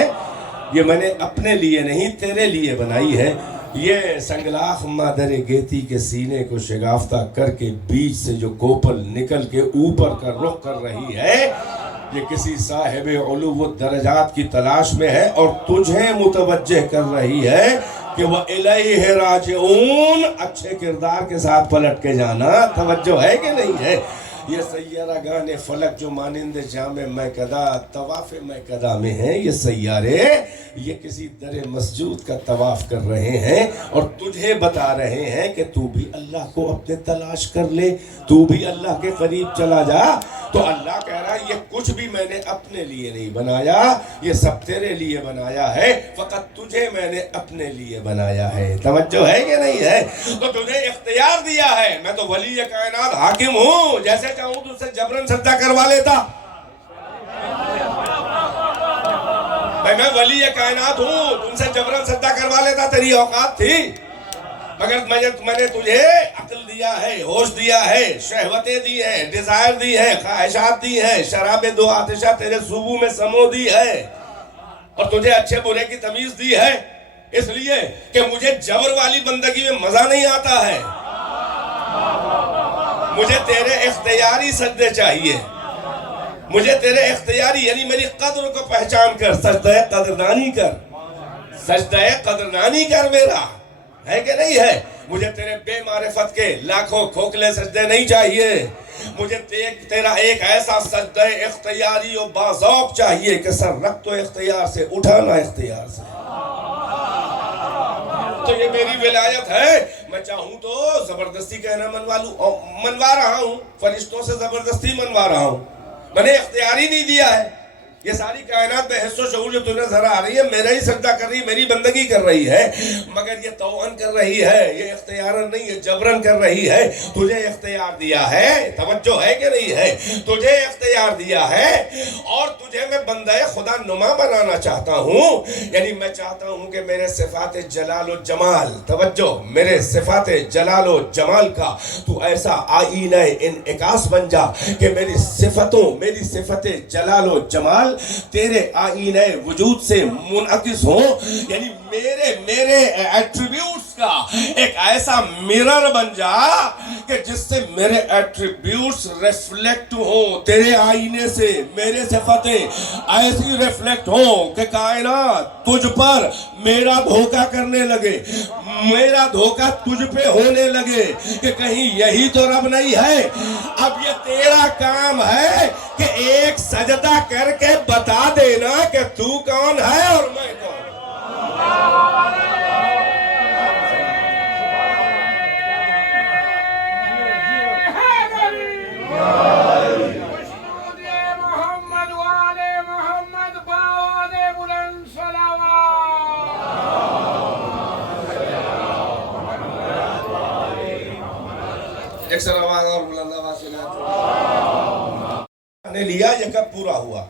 یہ میں نے اپنے لیے نہیں تیرے لیے بنائی ہے۔ یہ سنگلاخ مادر گیتی کے سینے کو شگافتہ کر کے بیچ سے جو کوپل نکل کے اوپر کا رخ کر رہی ہے، یہ کسی صاحب علو و درجات کی تلاش میں ہے اور تجھے متوجہ کر رہی ہے کہ وہ الیہ راجعون، اچھے کردار کے ساتھ پلٹ کے جانا۔ توجہ ہے کہ نہیں ہے؟ یہ سیارہ گانے فلک جو مانند جام میکدہ طواف میکدہ میں ہیں، یہ سیارے یہ کسی در مسجود کا طواف کر رہے ہیں اور تجھے بتا رہے ہیں کہ تو بھی اللہ کو اپنے تلاش کر لے، تو بھی اللہ کے قریب چلا جا۔ تو اللہ کہہ رہا ہے یہ کچھ بھی میں نے اپنے لیے نہیں بنایا، یہ سب تیرے لیے بنایا ہے، فقط تجھے میں نے اپنے لیے بنایا ہے۔ توجہ ہے کہ نہیں ہے؟ تو تجھے اختیار دیا ہے، میں تو ولی کائنات حاکم ہوں، جیسے چاہوں تو اسے جبرن سجدہ کروا لیتا۔ میں ولی کائنات ہوں، تم سے جبرن سجدہ کروا لیتا، تیری اوقات تھی، مگر میں نے تجھے عقل دیا ہے، ہوش دیا ہے، شہوتیں دی ہیں، ڈیزائر دی ہیں، خواہشات دی ہیں، شراب دو آتشہ تیرے صوبوں میں سمو دی ہے، اور تجھے اچھے برے کی تمیز دی ہے، اس لیے کہ مجھے جبر والی بندگی میں مزہ نہیں آتا ہے، مجھے تیرے اختیاری سجدے چاہیے، مجھے تیرے اختیاری یعنی میری قدر کو پہچان کر سجدہ قدردانی کر، سجدہ قدردانی کر میرا، ہے کہ نہیں ہے؟ مجھے تیرے بے معرفت کے لاکھوں کھوکھلے سجدے نہیں چاہیے، مجھے تیرا ایک ایسا سجدہ اختیاری و باذوق چاہیے کہ سر رکھ تو اختیار سے، اٹھانا اختیار سے۔ تو یہ میری ولایت ہے، میں چاہوں تو زبردستی کہنا منوا رہا ہوں، فرشتوں سے زبردستی منوا رہا ہوں، میں نے اختیار ہی نہیں دیا ہے۔ یہ ساری کائنات میں حس و شعور جو تجھے نظر آ رہی ہے، میرا ہی سجدہ کر رہی ہے، میری بندگی کر رہی ہے، مگر یہ توأن کر رہی ہے، یہ اختیارن نہیں، یہ جبرن کر رہی ہے۔ تجھے اختیار دیا ہے، توجہ ہے کہ نہیں ہے؟ تجھے اختیار دیا ہے اور تجھے میں بندہ خدا نما بنانا چاہتا ہوں، یعنی میں چاہتا ہوں کہ میرے صفات جلال و جمال، توجہ، میرے صفات جلال و جمال کا تو ایسا آئینہ انعکاس بن جا کہ میری صفت جلال و جمال تیرے آئینہ وجود سے منعکس ہوں، یعنی میرے ایٹریبیوٹس کا ایک ایسا میرر بن جا کہ جس سے میرے ایٹریبیوٹس ریفلیکٹ ہوں تیرے آئینے سے، میرے صفتیں ایسی ریفلیکٹ ہوں کہ کائنات تجھ پر میرا دھوکہ کرنے لگے، میرا دھوکہ تجھ پہ ہونے لگے کہ کہیں یہی تو رب نہیں ہے۔ اب یہ تیرا کام ہے کہ ایک سجدہ کر کے بتا دینا کہ تو کون ہے اور میں کون۔ ایک سلامات اور بلند آواز سے نے لیا، یہ کب پورا ہوا؟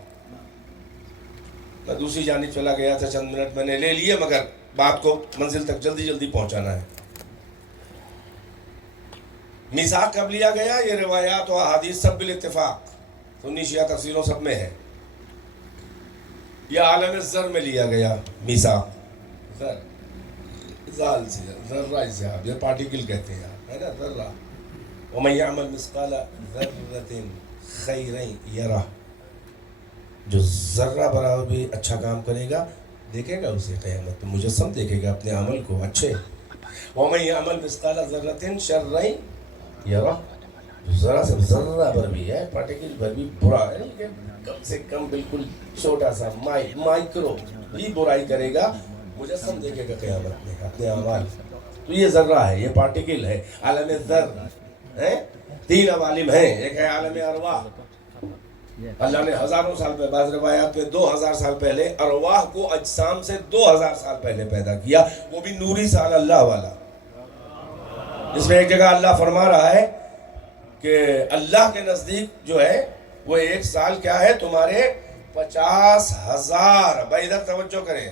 میں دوسری جانب چلا گیا تھا، چند منٹ میں نے لے لیے، مگر بات کو منزل تک جلدی جلدی پہنچانا ہے۔ میثاق کب لیا گیا؟ یہ روایات و احادیث سب بالاتفاق سنی شیعہ تفسیروں سب میں ہے۔ یہ عالم ذر میں لیا گیا میثاق، ذال سے ذرہ سے، یہ پارٹیکل کہتے ہیں، ہے نا، ذرہ۔ وَمَن يَعْمَلْ مِثْقَالَ ذَرَّةٍ خَيْرًا يَرَهُ، جو ذرہ برابر بھی اچھا کام کرے گا دیکھے گا اسے قیامت میں، مجسم دیکھے گا اپنے عمل کو اچھے۔ وَمَن يَعْمَلْ مِثْقَالَ ذَرَّةٍ شَرًّا يَرَهُ، ذرا سے ذرہ پر بھی ہے، پارٹیکل پر بھی برا ہے، کم سے کم بالکل چھوٹا سا مائکرو بھی برائی کرے گا مجسم دیکھے گا قیامت میں اپنے اعمال. تو یہ ذرہ ہے, یہ پارٹیکل ہے, عالم ذر ہے. 3 عوالم ہیں, ایک ہے عالم ارواح. اللہ نے ہزاروں سال پہلے, بعض روایات میں 2000 سال پہلے ارواح کو اجسام سے 2000 سال پہلے پیدا کیا, وہ بھی نوری سال اللہ والا. اس میں ایک جگہ اللہ فرما رہا ہے کہ اللہ کے نزدیک جو ہے وہ ایک سال کیا ہے, تمہارے 50,000. بھائی ادھر توجہ کریں,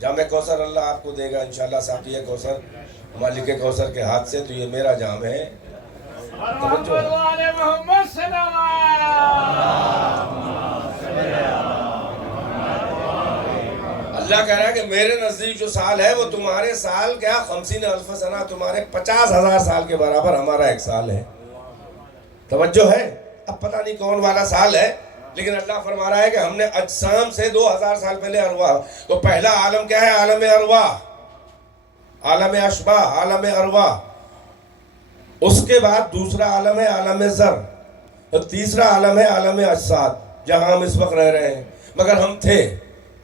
جام کوثر اللہ آپ کو دے گا انشاءاللہ. ساقی کوثر مالک کوثر کے ہاتھ سے, تو یہ میرا جام ہے. توجہ اللہ کہہ رہا ہے کہ میرے نزدیک جو سال ہے وہ تمہارے سال کیا 50,000 سنہ, تمہارے 50,000 سال کے برابر ہمارا ایک سال ہے. توجہ ہے. اب پتہ نہیں کون والا سال ہے, لیکن اللہ فرما رہا ہے کہ ہم نے اجسام سے 2000 سال پہلے ارواح. تو پہلا عالم کیا ہے, عالم ارواح, عالم اشباح, عالم ارواح. اس کے بعد دوسرا عالم ہے عالم ذر, اور تیسرا عالم ہے عالم اجساد, جہاں ہم اس وقت رہ رہے ہیں. مگر ہم تھے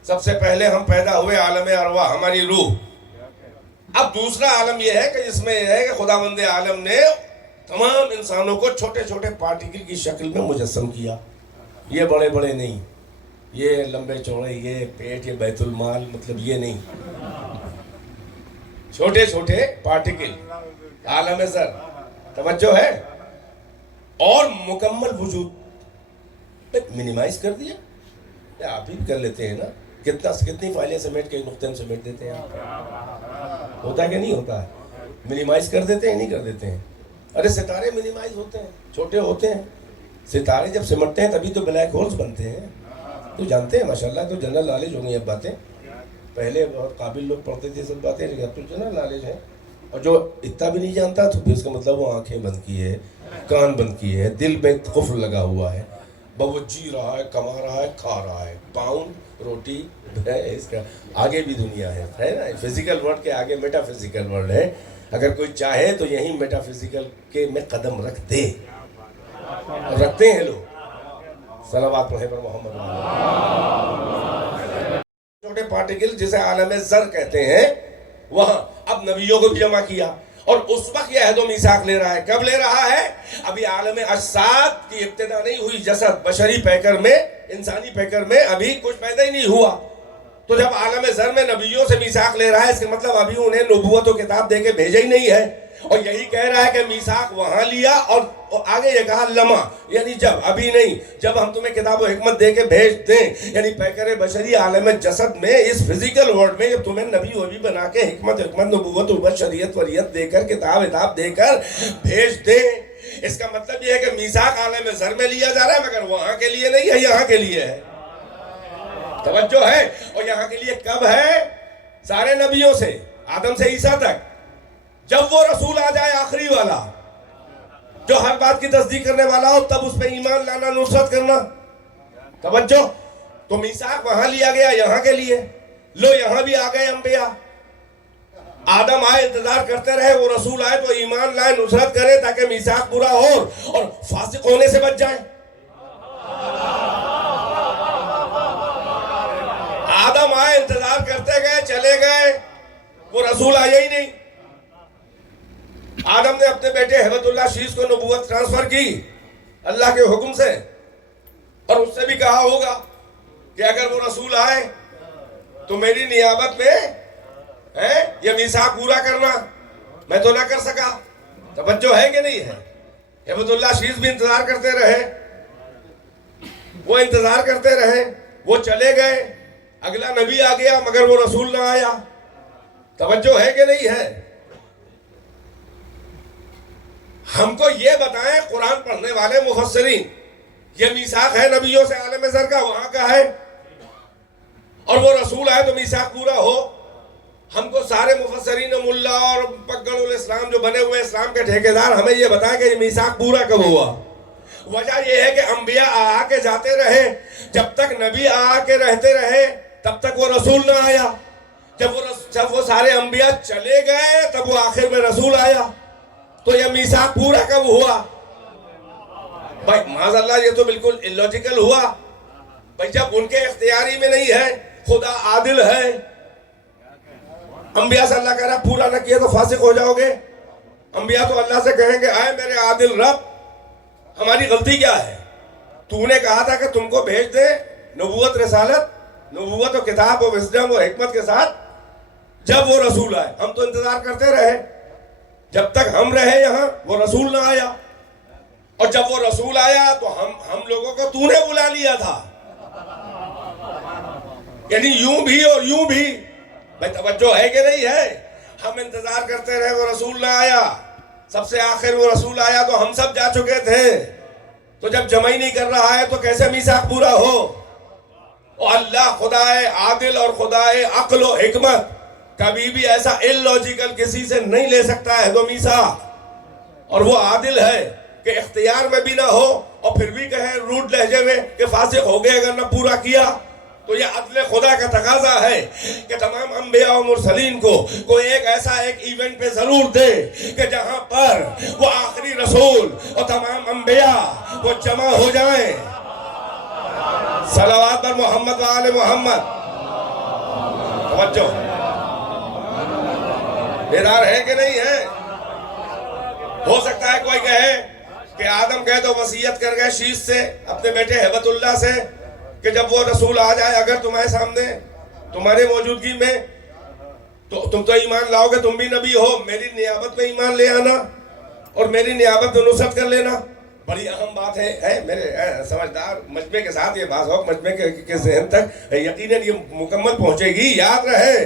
سب سے پہلے, ہم پیدا ہوئے عالم ارواح, ہماری روح. اب دوسرا عالم یہ ہے کہ جس میں یہ ہے کہ خداوند عالم نے تمام انسانوں کو چھوٹے چھوٹے پارٹیکل کی شکل میں مجسم کیا. یہ بڑے بڑے نہیں, یہ لمبے چوڑے, یہ پیٹ, یہ بیت المال, مطلب یہ نہیں. چھوٹے چھوٹے پارٹیکل, عالم ذر. توجہ ہے. اور مکمل وجود منیمائز کر دیا. آپ ہی کر لیتے ہیں نا, کتنی فائلیں سمیٹ کے نقطے میں سمیٹ دیتے ہیں. ہوتا ہے کہ نہیں ہوتا ہے؟ منیمائز کر دیتے ہیں, نہیں کر دیتے ہیں. ارے ستارے منیمائز ہوتے ہیں, چھوٹے ہوتے ہیں. ستارے جب سمٹتے ہیں تبھی تو بلیک ہولز بنتے ہیں. تو جانتے ہیں ماشاءاللہ, تو جنرل نالج ہو گئی اب باتیں. پہلے بہت قابل لوگ پڑھتے تھے سب باتیں, لیکن اب تو جنرل نالج ہے. اور جو اتنا بھی نہیں جانتا تو اس کا مطلب وہ آنکھیں بند کی ہے, کان بند کی ہے, دل میں قفل لگا ہوا ہے. وہ جی رہا ہے, کما رہا ہے, کھا رہا ہے, پاؤنڈ روٹی ہے. اس کا آگے بھی دنیا ہے نا. فزیکل ورلڈ کے آگے میٹا فزیکل ورلڈ ہے. اگر کوئی چاہے تو یہی میٹا فزیکل کے میں قدم رکھ دے. رکھتے ہیں لوگ. صلوات پڑھیں پر محمد. چھوٹے پارٹیکل جسے عالم ذر کہتے ہیں, وہاں اب نبیوں کو بھی جمع کیا. اور اس وقت یہ عہد و میثاق لے رہا ہے. کب لے رہا ہے؟ ابھی عالم اجساد کی ابتدا نہیں ہوئی. جسد بشری پیکر میں, انسانی پیکر میں ابھی کچھ پیدا ہی نہیں ہوا. تو جب عالم ذر میں نبیوں سے میثاق لے رہا ہے, اس کا مطلب ابھی انہیں نبوت و کتاب دے کے بھیجا ہی نہیں ہے. اور یہی کہہ رہا ہے کہ میثاق وہاں لیا, اور آگے یہ کہا لمحہ, یعنی جب, ابھی نہیں, جب ہم تمہیں کتاب و حکمت دے کے بھیج دیں. یعنی پیکر بشری عالم جسد میں, اس فزیکل ورلڈ میں, جب تمہیں نبی وبی بنا کے حکمت نبوت عبت شریعت وریت دے کر, کتاب اتاب دے کر بھیج دیں. اس کا مطلب یہ ہے کہ میثاق عالم ذر میں لیا جا رہا ہے, مگر وہاں کے لیے نہیں ہے, یہاں کے لیے ہے. توجہ ہے. اور یہاں کے لیے کب ہے؟ سارے نبیوں سے, آدم سے عیسیٰ تک. جب وہ رسول آ جائے آخری والا, جو ہر بات کی تصدیق کرنے والا ہو, تب اس پہ ایمان لانا, نصرت کرنا. توجہ. تو میثاق وہاں لیا گیا, یہاں کے لیے. لو یہاں بھی آ گئے انبیاء. آدم آئے, انتظار کرتے رہے, وہ رسول آئے تو ایمان لائے, نصرت کرے, تاکہ میثاق پورا ہو اور فاسق ہونے سے بچ جائیں. آدم آئے, انتظار کرتے گئے, چلے گئے, وہ رسول آیا ہی نہیں. آدم نے اپنے بیٹے ہیبت اللہ شیش کو نبوت ٹرانسفر کی اللہ کے حکم سے, اور اس سے بھی کہا ہوگا کہ اگر وہ رسول آئے تو میری نیابت میں یہ میثاق پورا کرنا. میں تو نہ کر سکا. توجہ ہے کہ نہیں ہے؟ ہیبت اللہ شیش بھی انتظار کرتے رہے, وہ انتظار کرتے رہے, وہ چلے گئے. اگلا نبی آ گیا, مگر وہ رسول نہ آیا. توجہ ہے کہ نہیں ہے؟ ہم کو یہ بتائیں قرآن پڑھنے والے مفسرین, یہ میثاق ہے نبیوں سے عالم ذر کا, وہاں کا ہے, اور وہ رسول آئے تو میثاق پورا ہو. ہم کو سارے مفسرین ملا اور پگڑ الاسلام جو بنے ہوئے اسلام کے ٹھیکیدار ہمیں یہ بتائیں کہ یہ میثاق پورا کب ہوا. وجہ یہ ہے کہ انبیاء آ کے جاتے رہے, جب تک نبی آ کے رہتے رہے تب تک وہ رسول نہ آیا. جب وہ سارے انبیاء چلے گئے تب وہ آخر میں رسول آیا. تو یہ میثاق پورا کب ہوا؟ بھائی معاذ اللہ, یہ تو بالکل الوجیکل ہوا. بھائی جب ان کے اختیاری میں نہیں ہے, خدا عادل ہے, انبیاء سے اللہ کہہ رہا پورا نہ کیا تو فاسق ہو جاؤ گے. انبیاء تو اللہ سے کہیں گے اے میرے عادل رب ہماری غلطی کیا ہے, تو نے کہا تھا کہ تم کو بھیج دے نبوت رسالت, نبوت و کتاب و وزڈم و حکمت کے ساتھ, جب وہ رسول آئے. ہم تو انتظار کرتے رہے, جب تک ہم رہے یہاں وہ رسول نہ آیا, اور جب وہ رسول آیا تو ہم لوگوں کو تو نے بلا لیا تھا. یعنی یوں بھی اور یوں بھی. بھائی توجہ ہے کہ نہیں ہے؟ ہم انتظار کرتے رہے وہ رسول نہ آیا, سب سے آخر وہ رسول آیا تو ہم سب جا چکے تھے. تو جب جمع ہی نہیں کر رہا ہے تو کیسے میثاق پورا ہو؟ اور اللہ خدائے عادل اور خدائے عقل و حکمت کبھی بھی ایسا اللاجیکل کسی سے نہیں لے سکتا ہے تو میثاق. اور وہ عادل ہے کہ اختیار میں بھی نہ ہو اور پھر بھی کہیں روڈ لہجے میں کہ فاسق ہو گئے اگر نہ پورا کیا. تو یہ عدل خدا کا تقاضا ہے کہ تمام انبیاء و مرسلین کو کوئی ایک ایونٹ پہ ضرور دے کہ جہاں پر وہ آخری رسول اور تمام انبیاء وہ جمع ہو جائیں. صلوات پر محمد و آل محمد. توجہ بیدار ہے کہ نہیں ہے؟ ہو سکتا ہے کوئی کہے کہ آدم کہے تو وصیت کر گئے شیش سے اپنے بیٹے ہیبت اللہ سے کہ جب وہ رسول آ جائے اگر تمہارے سامنے تمہارے موجودگی میں تو تم تو ایمان لاؤ گے, تم بھی نبی ہو, میری نیابت میں ایمان لے آنا اور میری نیابت میں نصرت کر لینا. بڑی اہم بات ہے میرے سمجھدار مجمع کے ساتھ, یہ بات ہو مجمع کے ذہن تک یقیناً یہ مکمل پہنچے گی. یاد رہے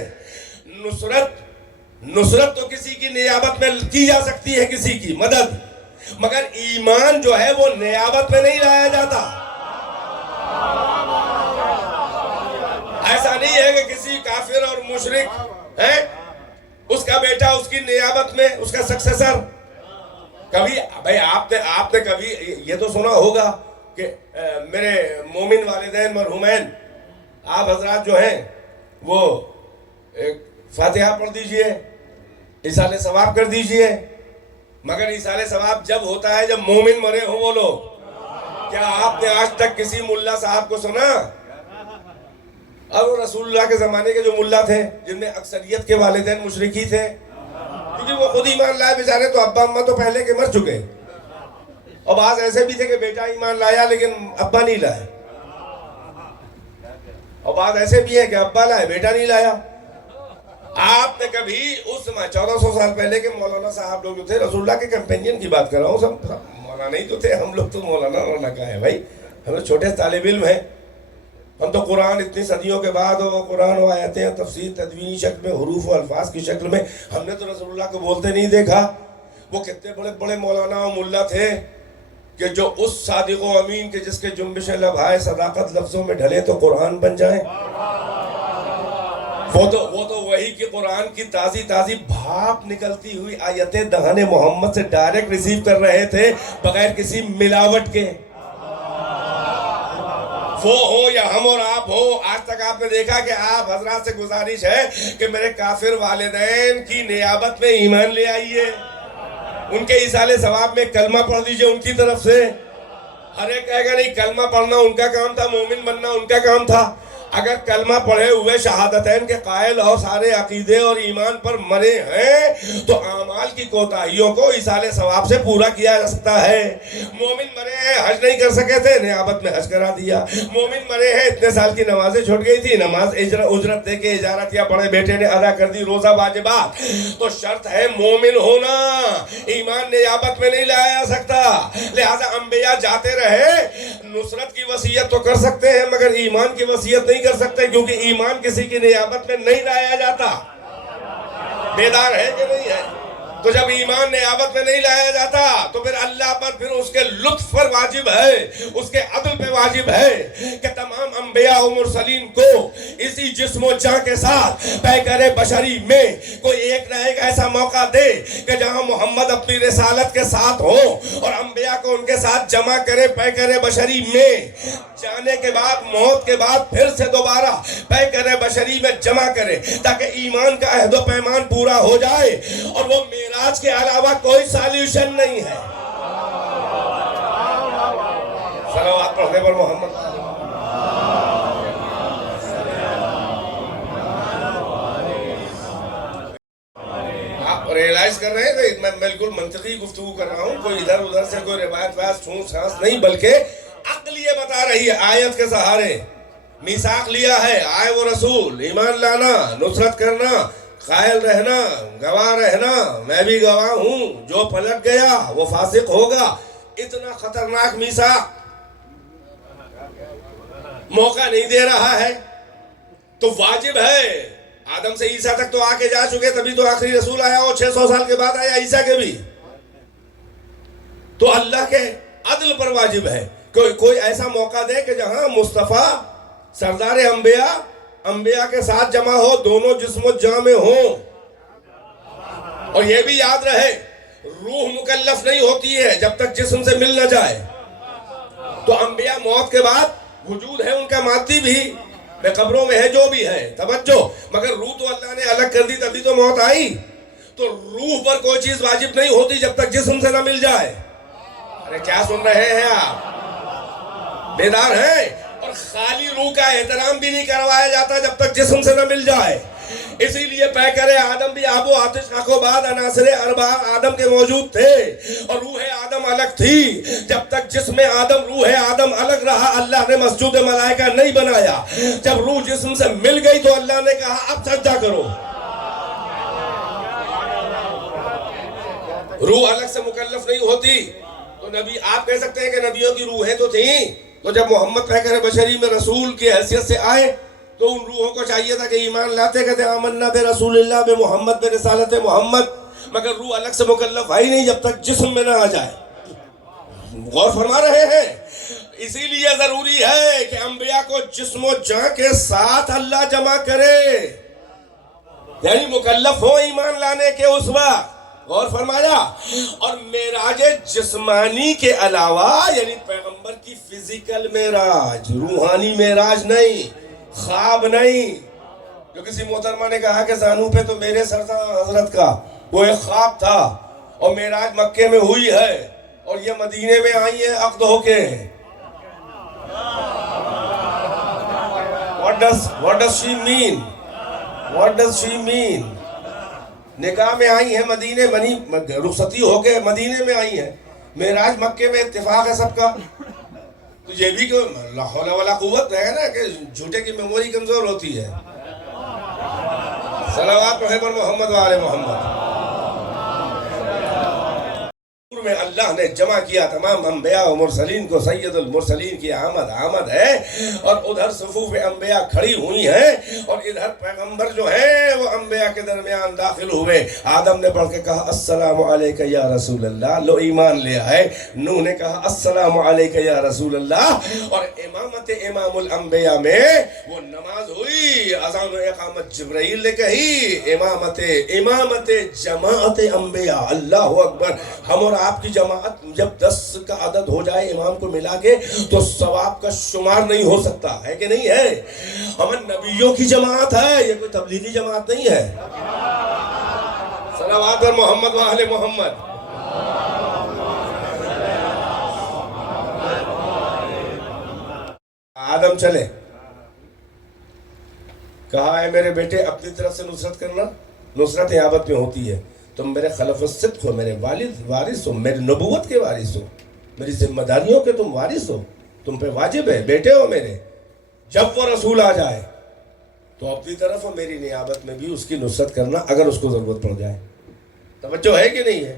نصرت تو کسی کی نیابت میں کی جا سکتی ہے, کسی کی مدد, مگر ایمان جو ہے وہ نیابت میں نہیں لایا جاتا. ایسا نہیں ہے کہ کسی کافر اور مشرک ہے اس کا بیٹا اس کی نیابت میں اس کا سکسیسر. کبھی بھائی آپ نے کبھی یہ تو سنا ہوگا کہ میرے مومن والدین مرحومین آپ حضرات جو ہیں وہ ایک فاتحہ پڑھ دیجئے, ایصال ثواب کر دیجئے. مگر ایصال ثواب جب ہوتا ہے جب مومن مرے ہوں وہ لوگ. کیا آپ نے آج تک کسی ملا صاحب کو سنا؟ اور وہ رسول اللہ کے زمانے کے جو ملا تھے جن میں اکثریت کے والدین مشرکی تھے, کیونکہ وہ خود ایمان لائے بیچارے, تو ابا اماں تو پہلے کے مر چکے. اور بعض ایسے بھی تھے کہ بیٹا ایمان لایا لیکن ابا نہیں لائے, اور بعض ایسے بھی ہیں کہ ابا لائے بیٹا نہیں لایا. آپ نے کبھی اس 1400 سال پہلے کے مولانا صاحب لوگ جو تھے, رسول اللہ کے کمپینین کی بات کر رہا ہوں, سب مولانا ہی تو تھے, ہم لوگ تو مولانا کا ہے بھائی, ہم لوگ چھوٹے طالب علم ہیں. ہم تو قرآن اتنی صدیوں کے بعد قرآن و آیتیں تفسیر تدوینی شکل میں حروف و الفاظ کی شکل میں ہم نے تو رسول اللہ کو بولتے نہیں دیکھا. وہ کتنے بڑے بڑے مولانا و ملا تھے کہ جو اس صادق و امین کے جس کے جنبش لبھائے صداقت لفظوں میں ڈھلے تو قرآن بن جائیں. وہ تو وہی کہ قرآن کی تازی بھاپ نکلتی ہوئی آیتیں دہن محمد سے ڈائریکٹ ریسیو کر رہے تھے بغیر کسی ملاوٹ کے. وہ ہو یا ہم اور آپ ہو, آج تک آپ نے دیکھا کہ آپ حضرات سے گزارش ہے کہ میرے کافر والدین کی نیابت میں ایمان لے آئیے, ان کے ایصال ثواب میں کلمہ پڑھ دیجئے ان کی طرف سے. ہر ایک کہے گا نہیں کلمہ پڑھنا ان کا کام تھا, مومن بننا ان کا کام تھا. اگر کلمہ پڑھے ہوئے شہادتین کے قائل اور سارے عقیدے اور ایمان پر مرے ہیں تو اعمال کی کوتاہیوں کو ایصال ثواب سے پورا کیا جا سکتا ہے. مومن مرے ہیں حج نہیں کر سکے تھے, نیابت میں حج کرا دیا. مومن مرے ہیں اتنے سال کی نمازیں چھوٹ گئی تھی, نماز اجرت دے کے اجارت یا بڑے بیٹے نے ادا کر دی. روزہ واجبات, تو شرط ہے مومن ہونا, ایمان نیابت میں نہیں لایا جا سکتا. لہذا انبیاء جاتے رہے, نصرت کی وصیت تو کر سکتے ہیں مگر ایمان کی وصیت نہیں کر سکتے, کیونکہ ایمان کسی کی نیابت میں نہیں لایا جاتا. بیدار ہے کہ نہیں ہے؟ تو جب ایمان نیابت میں نہیں لایا جاتا تو پھر اللہ پر پھر اس کے لطف پر واجب ہے, اس کے عدل پہ واجب ہے کہ تمام انبیاء و مرسلین کو اسی جسم و جاں کے ساتھ پیکر بشری میں کوئی ایک نہ ایک ایسا موقع دے کہ جہاں محمد اپنی رسالت کے ساتھ ہو اور انبیاء کو ان کے ساتھ جمع کرے پیکر بشری میں. جانے کے بعد, موت کے بعد پھر سے دوبارہ پیکر بشری میں جمع کرے تاکہ ایمان کا عہد و پیمان پورا ہو جائے. اور وہ معراج کے علاوہ کوئی سالیوشن نہیں ہے. صلوات پڑھنے پر محمد. بحث کر رہے ہیں میں بالکل منطقی گفتگو کر رہا ہوں، کوئی ادھر ادھر سے کوئی روایت واس ٹھونس چھانس نہیں، بلکہ عقل یہ بتا رہی ہے آیت کے سہارے میثاق لیا ہے، آئے وہ رسول، ایمان لانا، نصرت کرنا، قائل رہنا، گواہ رہنا، میں بھی گواہ ہوں، جو پلٹ گیا وہ فاسق ہوگا. اتنا خطرناک میثاق موقع نہیں دے رہا ہے تو واجب ہے. آدم سے عیسیٰ تک تو آ کے جا چکے، تبھی تو آخری رسول آیا، وہ 600 سال کے بعد آیا عیسیٰ کے بھی. تو اللہ کے عدل پر واجب ہے کوئی ایسا موقع دے کہ جہاں مصطفیٰ سردار انبیاء کے ساتھ جمع ہو، دونوں جسم و جان میں ہوں. اور یہ بھی یاد رہے روح مکلف نہیں ہوتی ہے جب تک جسم سے مل نہ جائے. تو انبیاء موت کے بعد وجود ہے ان کا مادی بھی، قبروں میں ہے جو بھی ہے، توجہ، مگر روح تو اللہ نے الگ کر دی تبھی تو موت آئی. تو روح پر کوئی چیز واجب نہیں ہوتی جب تک جسم سے نہ مل جائے. ارے کیا سن رہے ہیں آپ؟ بیدار ہیں؟ اور خالی روح کا احترام بھی نہیں کروایا جاتا جب تک جسم سے نہ مل جائے. اسی لیے پیکر آدم بھی آب و آتش خاک و باد عناصر اربع آدم کے موجود تھے، اور روح آدم الگ تھی. جب تک جسم آدم روح آدم الگ رہا اللہ نے مسجود ملائکہ نہیں بنایا. جب روح جسم سے مل گئی تو اللہ نے کہا اب سجدہ کرو. روح الگ سے مکلف نہیں ہوتی. تو نبی آپ کہہ سکتے ہیں کہ نبیوں کی روحیں تو تھیں، تو جب محمد پیکر بشری میں رسول کی حیثیت سے آئے تو ان روحوں کو چاہیے تھا کہ ایمان لاتے کہتے آمنا بے رسول اللہ بے محمد بے رسالت محمد، مگر روح الگ سے مکلف آئی نہیں جب تک جسم میں نہ آ جائے. غور فرما رہے ہیں؟ اسی لیے ضروری ہے کہ انبیاء کو جسم و جان کے ساتھ اللہ جمع کرے، یعنی مکلف ہو ایمان لانے کے اس وقت. غور فرمایا. اور معراج جسمانی کے علاوہ یعنی پیغمبر کی فزیکل معراج، روحانی معراج نہیں، خواب نہیں. جو کسی محترمہ نے کہا کہ زانو پہ تو میرے سر تھا حضرت کا، وہ ایک خواب تھا، اور معراج مکے میں ہوئی ہے اور یہ مدینے میں آئی ہے عقد ہو کے. What does she mean? What does she mean? نکاح میں آئی ہیں مدینے رخصتی ہو کے مدینے میں آئی ہیں، معراج مکے میں اتفاق ہے سب کا. تو یہ بھی کہ لا حول ولا قوت ہے نا کہ جھوٹے کی میموری کمزور ہوتی ہے. صلوات محب محمد وآل محمد. میں اللہ نے جمع کیا تمام انبیاء و مرسلین کو، سید المرسلین کی آمد ہے، اور ادھر صفوف انبیاء کھڑی ہوئی ہیں اور ادھر پیغمبر جو ہیں وہ انبیاء کے درمیان داخل ہوئے. آدم نے پڑھ کے کہا السلام علیکہ یا رسول اللہ، لو ایمان لے آئے. نوح نے کہا السلام علیکہ یا رسول اللہ. اور امامت امام الانبیاء میں وہ نماز ہوئی، اذان و اقامت جبرائیل نے کہی، امامت جماعت انبیاء. اللہ اکبر. ہم اور آپ کی جماعت جب 10 کا عدد ہو جائے امام کو ملا کے تو ثواب کا شمار نہیں ہو سکتا ہے کہ نہیں ہے؟ ہم نبیوں کی جماعت ہے، یہ کوئی تبلیغی جماعت نہیں ہے. صلوات پر محمد وآل محمد. آدم چلے، کہا ہے میرے بیٹے اپنی طرف سے نصرت کرنا. نصرت اجابت میں ہوتی ہے. تم میرے خلف الصدق ہو، میرے والد وارث ہو، میری نبوت کے وارث ہو، میری ذمہ داریوں کے تم وارث ہو، تم پہ واجب ہے، بیٹے ہو میرے. جب وہ رسول آ جائے تو اپنی طرف میری نیابت میں بھی اس کی نصرت کرنا اگر اس کو ضرورت پڑ جائے. توجہ ہے کہ نہیں ہے؟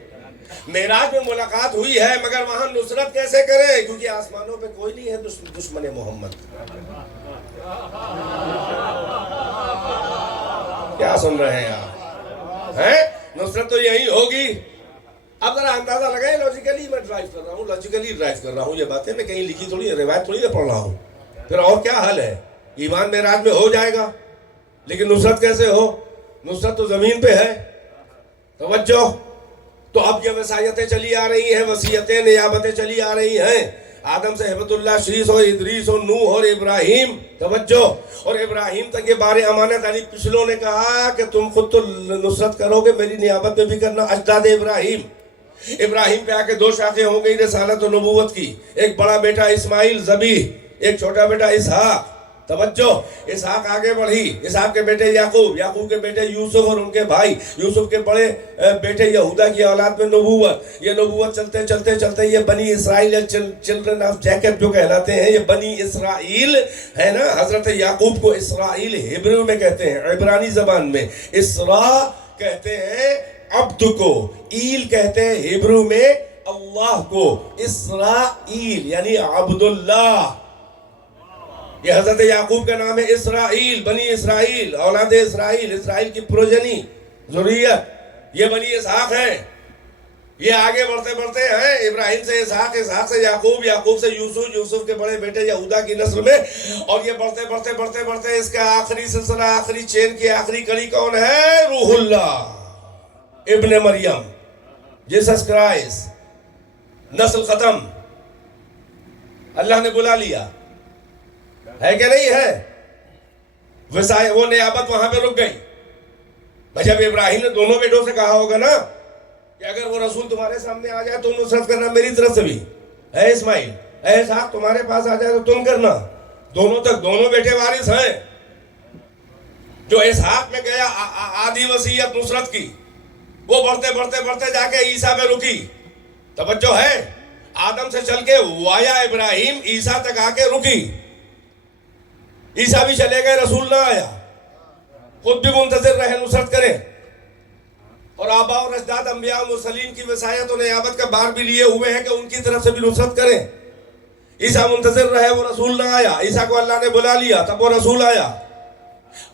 معراج میں ملاقات ہوئی ہے مگر وہاں نصرت کیسے کریں؟ کیونکہ آسمانوں پہ کوئی نہیں ہے دشمن محمد. کیا سن رہے ہیں آپ؟ نصرت تو یہی ہوگی. اب ذرا اندازہ لگائیں، لاجیکلی میں ڈرائیو کر رہا ہوں یہ باتیں، میں کہیں لکھی تھوڑی روایت تھوڑی نہ پڑھ رہا ہوں. پھر اور کیا حل ہے؟ ایمان معراج میں ہو جائے گا لیکن نصرت کیسے ہو؟ نصرت تو زمین پہ ہے. توجہ. تو اب یہ وصیتیں چلی آ رہی ہیں، وصیتیں نیابتیں چلی آ رہی ہیں. آدم سے ہبت اللہ شیس اور ادریس اور نوح اور ابراہیم. توجہ. اور ابراہیم تک یہ بار امانت علی پچھلوں نے کہا کہ تم خود تو نصرت کرو گے، میری نیابت میں بھی کرنا. اجداد ابراہیم پہ آ کے 2 شاخیں ہو گئی رسالت و نبوت کی. ایک بڑا بیٹا اسماعیل ذبیح، ایک چھوٹا بیٹا اسحاق. توجہ، اسحاق آگے بڑھی، اسحاق کے بیٹے یعقوب، یعقوب کے بیٹے یوسف اور ان کے بھائی، یوسف کے بڑے بیٹے یہودا کی اولاد میں نبوت، یہ نبوت چلتے چلتے چلتے یہ بنی اسرائیل، چلڈرن آف جیکب جو کہلاتے ہیں، یہ بنی اسرائیل ہے نا. حضرت یعقوب کو اسرائیل ہبرو میں کہتے ہیں، عبرانی زبان میں اسرا کہتے ہیں عبد کو، ایل کہتے ہیں ہبرو میں اللہ کو، اسرائیل یعنی عبداللہ. یہ حضرت یعقوب کا نام ہے اسرائیل، بنی اسرائیل، اولاد اسرائیل، اسرائیل کی پروجنی، ذریت یہ بنی اسحاق ہیں. یہ آگے بڑھتے بڑھتے ہیں ابراہیم سے اسحاق، اسحاق سے یعقوب، یعقوب سے یوسف، یوسف کے بڑے بیٹے یہودا کی نسل میں، اور یہ بڑھتے بڑھتے بڑھتے بڑھتے اس کا آخری سلسلہ، آخری چین کی آخری کڑی کون ہے؟ روح اللہ ابن مریم، جیسس کرائسٹ. نسل ختم، اللہ نے بلا لیا، ہے کہ نہیں ہے؟ وہ نیابت وہاں پہ رک گئی. جب ابراہیم نے دونوں بیٹوں سے کہا ہوگا نا کہ اگر وہ رسول تمہارے سامنے آ جائے تو نصرت کرنا میری طرف سے بھی، اے اسماعیل، اے اسحاق تمہارے پاس آ جائے تو تم کرنا. دونوں تک دونوں بیٹے وارث ہیں. جو اسحاق میں گیا آدھی وصیت نصرت کی، وہ بڑھتے بڑھتے بڑھتے جا کے عیسیٰ پہ رکی. توجہ ہے، آدم سے چل کے وایا ابراہیم عیسیٰ تک آ کے رکی. عیسیٰ بھی چلے گئے، رسول نہ آیا. خود بھی منتظر رہے نصرت کریں، اور آباء و اجداد انبیاء و مرسلین کی وصایت و نیابت کا بار بھی لیے ہوئے ہیں کہ ان کی طرف سے بھی نصرت کریں. عیسیٰ منتظر رہے، وہ رسول نہ آیا. عیسیٰ کو اللہ نے بلا لیا، تب وہ رسول آیا.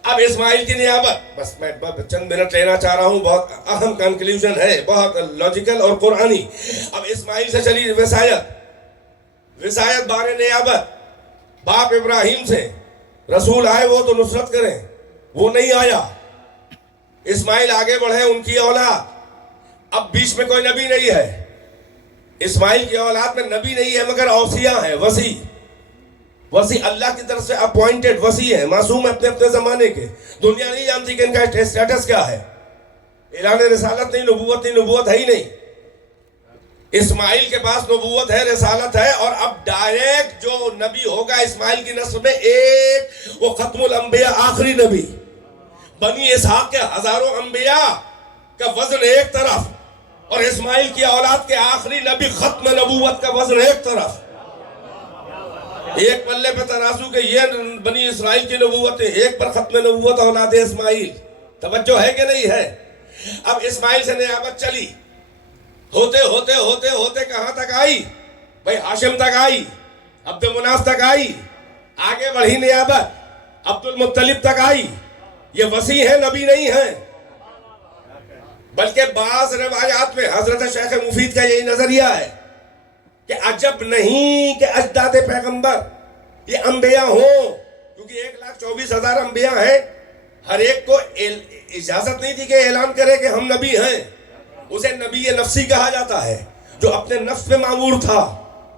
اب اسماعیل کی نیابت، بس میں چند منٹ لینا چاہ رہا ہوں، بہت اہم کنکلیوژن ہے، بہت لاجیکل اور قرآنی. اب اسماعیل سے چلی وصایت بار نیابت، باپ ابراہیم سے رسول آئے وہ تو نصرت کریں، وہ نہیں آیا. اسماعیل آگے بڑھے، ان کی اولاد، اب بیچ میں کوئی نبی نہیں ہے. اسماعیل کی اولاد میں نبی نہیں ہے مگر اوصیاء ہیں، وصی اللہ کی طرف سے اپوائنٹڈ وصی ہیں، معصوم اپنے اپنے زمانے کے. دنیا نہیں جانتی کہ ان کا اسٹیٹس کیا ہے. اعلان رسالت نہیں، نبوت ہے ہی نہیں. اسماعیل کے پاس نبوت ہے، رسالت ہے، اور اب ڈائریکٹ جو نبی ہوگا اسماعیل کی نسل میں ایک، وہ ختم الانبیاء، آخری نبی. بنی اسحاق کے ہزاروں انبیاء کا وزن ایک طرف، اور اسماعیل کی اولاد کے آخری نبی ختم نبوت کا وزن ایک طرف. ایک پلے پہ ترازو کہ یہ بنی اسرائیل کی نبوت ہے، ایک پر ختم نبوت اولاد اسماعیل. توجہ ہے کہ نہیں ہے؟ اب اسماعیل سے نیابت چلی، ہوتے ہوتے ہوتے ہوتے کہاں تک آئی؟ بھائی ہاشم تک آئی، عبد مناف تک آئی، آگے بڑھی نیابت، عبد المطلب تک آئی. یہ وصی ہے، نبی نہیں ہے. بلکہ بعض روایات میں حضرت شیخ مفید کا یہی نظریہ ہے کہ عجب نہیں کہ اجداد پیغمبر یہ انبیاء ہوں، کیونکہ 1,24,000 انبیاء ہیں. ہر ایک کو اجازت نہیں تھی کہ اعلان کرے کہ ہم نبی ہیں. اسے نبی نفسی کہا جاتا ہے، جو اپنے نفس میں معمور تھا،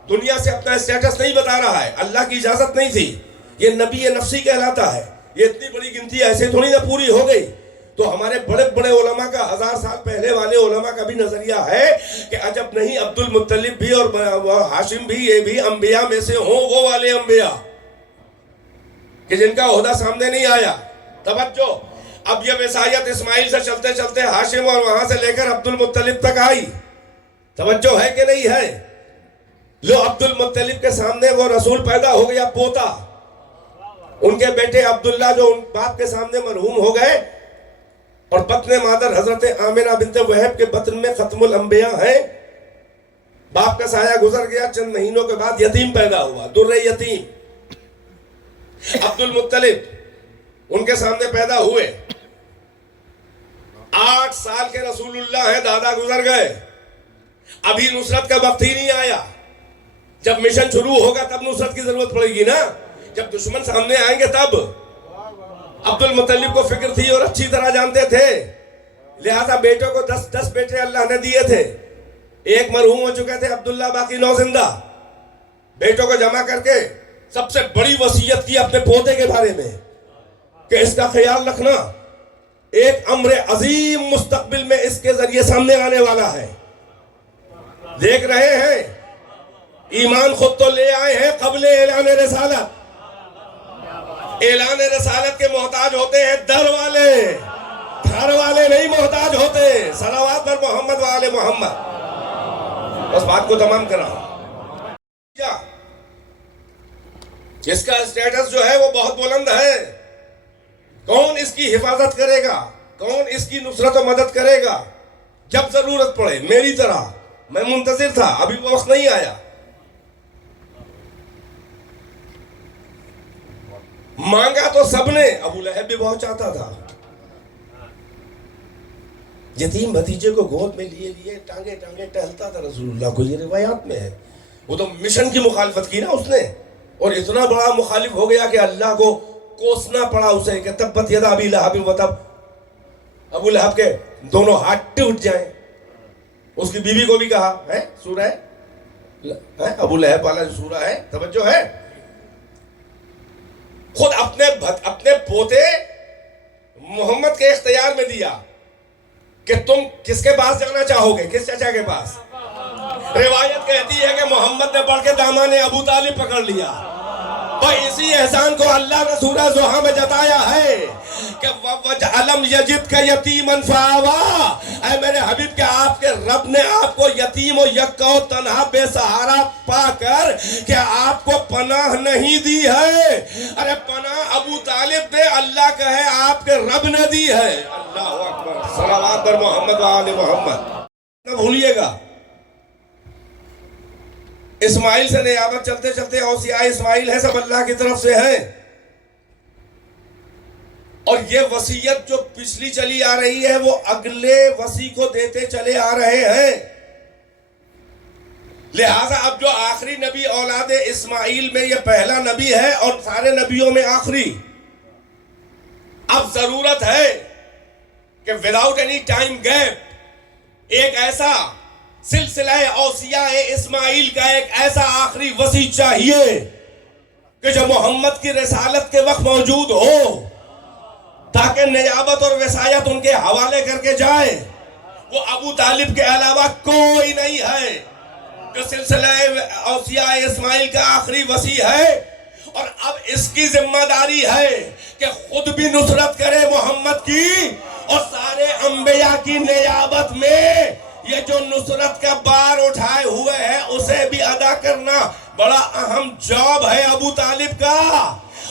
دنیا سے اپنا اسٹیٹس نہیں بتا رہا ہے، اللہ کی اجازت نہیں تھی. یہ نبی نفسی کہلاتا ہے. یہ اتنی بڑی گنتی ایسے تھوڑی نہ پوری ہو گئی. تو ہمارے بڑے بڑے علماء کا، 1000 سال پہلے والے علماء کا بھی نظریہ ہے کہ عجب نہیں عبد المطلب بھی اور ہاشم بھی، یہ بھی انبیاء میں سے ہوں، وہ والے انبیاء کہ جن کا عہدہ سامنے نہیں آیا. توجہ، اب یہ وصایت اسماعیل سے چلتے چلتے ہاشم اور وہاں سے لے کر عبد المطلب تک آئی. توجہ ہے کہ نہیں ہے؟ لو عبد المطلب کے سامنے وہ رسول پیدا ہو گیا، پوتا. ان کے بیٹے عبداللہ جو ان باپ کے سامنے مرحوم ہو گئے، اور بطن مادر حضرت آمنہ بنت وہب کے بطن میں ختم الانبیاء ہیں. باپ کا سایہ گزر گیا، چند مہینوں کے بعد یتیم پیدا ہوا، در یتیم. عبد المطلب ان کے سامنے پیدا ہوئے. 8 سال کے رسول اللہ ہیں، دادا گزر گئے. ابھی نصرت کا وقت ہی نہیں آیا. جب مشن شروع ہوگا تب نصرت کی ضرورت پڑے گی نا، جب دشمن سامنے آئیں گے تب. عبد المطلب کو فکر تھی اور اچھی طرح جانتے تھے، لہذا بیٹوں کو 10 بیٹے اللہ نے دیے تھے. ایک مرحوم ہو چکے تھے، عبداللہ باقی 9 زندہ. بیٹوں کو جمع کر کے سب سے بڑی وصیت کی اپنے پوتے کے بارے میں کہ اس کا خیال رکھنا، ایک امر عظیم مستقبل میں اس کے ذریعے سامنے آنے والا ہے. دیکھ رہے ہیں، ایمان خود تو لے آئے ہیں قبل اعلان رسالت. اعلان رسالت کے محتاج ہوتے ہیں در والے، گھر والے نہیں محتاج ہوتے۔ صلوات پر محمد وآل محمد۔ بس بات کو تمام کر رہا ہوں۔ اس کا اسٹیٹس جو ہے وہ بہت بلند ہے۔ کون اس کی حفاظت کرے گا؟ کون اس کی نصرت و مدد کرے گا جب ضرورت پڑے؟ میری طرح میں منتظر تھا، ابھی وہ وقت نہیں آیا۔ مانگا تو سب نے، ابو لہب بھی بہت چاہتا تھا۔ یتیم بھتیجے کو گود میں لیے لیے ٹانگے ٹانگے ٹہلتا تھا رسول اللہ کو، یہ روایات میں ہے۔ وہ تو مشن کی مخالفت کی نا اس نے، اور اتنا بڑا مخالف ہو گیا کہ اللہ کو کوسنا پڑا اسے کہ تبت یدا ابی لہب و تب، ابو لہب کے دونوں ہاتھ ٹوٹ جائیں۔ اس کی بیوی کو بھی کہا ہے، سورہ ہے ابو لہب والا جو سورہ ہے، توجہ ہے، خود اپنے پوتے محمد کے اختیار میں دیا کہ تم کس کے پاس جانا چاہو گے، کس چچا کے پاس؟ روایت کہتی ہے کہ محمد نے بڑھ کے دامان ابو طالب پکڑ لیا۔ اور اسی احسان کو اللہ نے سورہ زحا میں جتایا ہے کہ وَجَعَلَمْ يَجِدْكَ يَتِيمًا فَآوَا، اے میرے حبیب کہ آپ کے رب نے آپ کو یتیم و یکا و تنہا بے سہارا پا کر کہ آپ کو پناہ نہیں دی ہے۔ ارے پناہ ابو طالب نے، اللہ کا ہے، آپ کے رب نے دی ہے۔ اللہ اکبر، صلوات پر محمد و آل محمد۔ نہ بھولیے گا، اسماعیل سے نیابت چلتے چلتے اوصیاء اسماعیل ہے، سب اللہ کی طرف سے ہیں، اور یہ وصیت جو پچھلی چلی آ رہی ہے وہ اگلے وصی کو دیتے چلے آ رہے ہیں۔ لہٰذا اب جو آخری نبی اولاد اسماعیل میں یہ پہلا نبی ہے اور سارے نبیوں میں آخری۔ اب ضرورت ہے کہ وداؤٹ اینی ٹائم گیپ ایک ایسا سلسلہ اوصیاء اسماعیل کا ایک ایسا آخری وصی چاہیے کہ جو محمد کی رسالت کے وقت موجود ہو، تاکہ نیابت اور وصایت ان کے حوالے کر کے جائے۔ وہ ابو طالب کے علاوہ کوئی نہیں ہے جو سلسلہ اوصیاء اسماعیل کا آخری وصی ہے، اور اب اس کی ذمہ داری ہے کہ خود بھی نصرت کرے محمد کی، اور سارے انبیاء کی نیابت میں یہ جو نصرت کا بار اٹھائے ہوئے ہیں اسے بھی ادا کرنا بڑا اہم جاب ہے ابو طالب کا،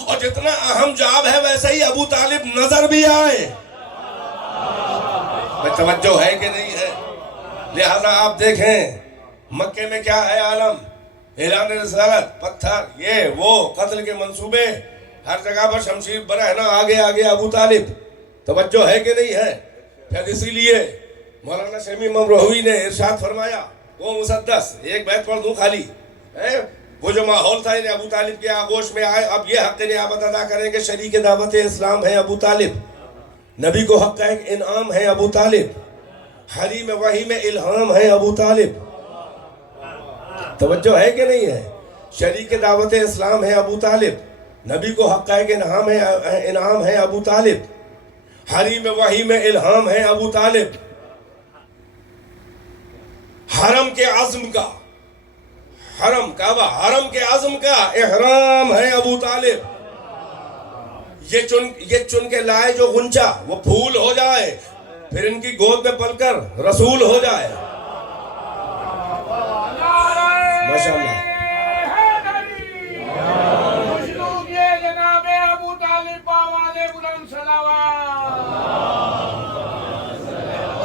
اور جتنا اہم جاب ہے ویسے ہی ابو طالب نظر بھی آئے۔ توجہ ہے کہ نہیں ہے؟ لہذا آپ دیکھیں مکے میں کیا ہے عالم، اعلان رسالت، پتھر، یہ وہ قتل کے منصوبے، ہر جگہ پر شمشیر برہنا، آگے آگے ابو طالب۔ توجہ ہے کہ نہیں ہے؟ پھر اسی لیے مولانا شمی ممروہوی نے ارشاد فرمایا، وہ مسدس ایک بیت پڑھ دوں خالی، وہ جو ماحول تھا انہیں ابو طالب کے آغوش میں آئے، اب یہ حق نیابت ادا کریں کہ شریک دعوت اسلام ہے ابو طالب، نبی کو حق کا ایک انعام ہے ابو طالب، حریم وحی میں الہام ہے ابو طالب۔ توجہ ہے کہ نہیں ہے؟ شریک دعوت اسلام ہے ابو طالب، نبی کو حق کا ایک انعام ہے ابو طالب، حریم وحی میں الہام ہے ابو طالب، حرم کے عزم کا، حرم کعبہ، حرم کے عزم کا احرام ہے ابو طالب۔ یہ چن کے لائے جو غنچہ وہ پھول ہو جائے، پھر ان کی گود میں پل کر رسول ہو جائے۔ ماشاءاللہ۔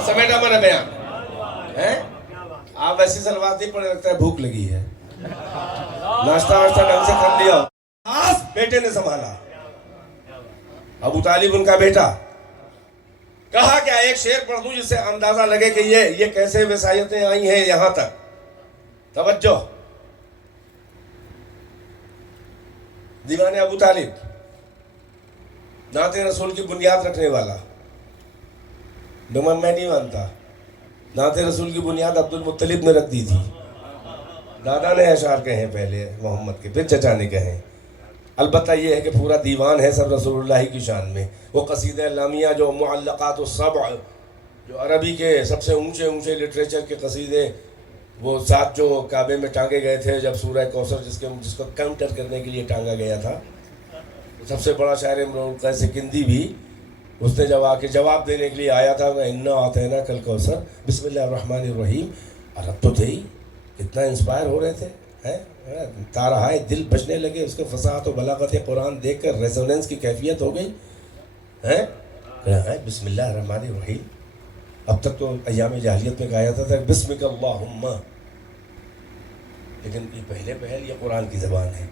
سمیٹا میں نے بیان ہے، آپ ایسی سلوات نہیں پڑے، لگتا ہے بھوک لگی ہے، ناشتہ واشتہ ڈھنگ سے کر لیا، خاص بیٹے نے سنبھالا، ابو طالب ان کا بیٹا۔ کہا کیا ایک شعر پڑھ دوں جس سے اندازہ لگے کہ یہ کیسے وصایتیں آئی ہیں یہاں تک۔ توجہ، دیوان ابو طالب، نعت رسول کی بنیاد رکھنے والا، میں نہیں مانتا، نعت رسول کی بنیاد عبد المطلب نے رکھ دی تھی، دادا نے اشعار کہے پہلے محمد کے، پھر چچا نے کہے۔ البتہ یہ ہے کہ پورا دیوان ہے سب رسول اللہ کی شان میں۔ وہ قصیدہ لامیہ جو معلقات السبع، جو عربی کے سب سے اونچے لٹریچر کے قصیدے، وہ 7 جو کعبے میں ٹانگے گئے تھے جب سورہ کوثر جس کو کاؤنٹر کرنے کے لیے ٹانگا گیا تھا، سب سے بڑا شاعر امرؤ القیس کندی بھی اس نے جب آ کے جواب دینے کے لیے آیا تھا انا اعطیناک کل کوثر بسم اللہ الرحمن الرحیم، عرب تو تھے ہی، کتنا انسپائر ہو رہے تھے، تارہائے دل بجنے لگے اس کے فصاحت و بلاغت قرآن دیکھ کر، ریزوننس کی کیفیت ہو گئی بسم اللہ الرحمن الرحیم۔ اب تک تو ایام جاہلیت میں کہا جاتا تھا بسمک اللہم، لیکن یہ پہل یہ قرآن کی زبان ہے،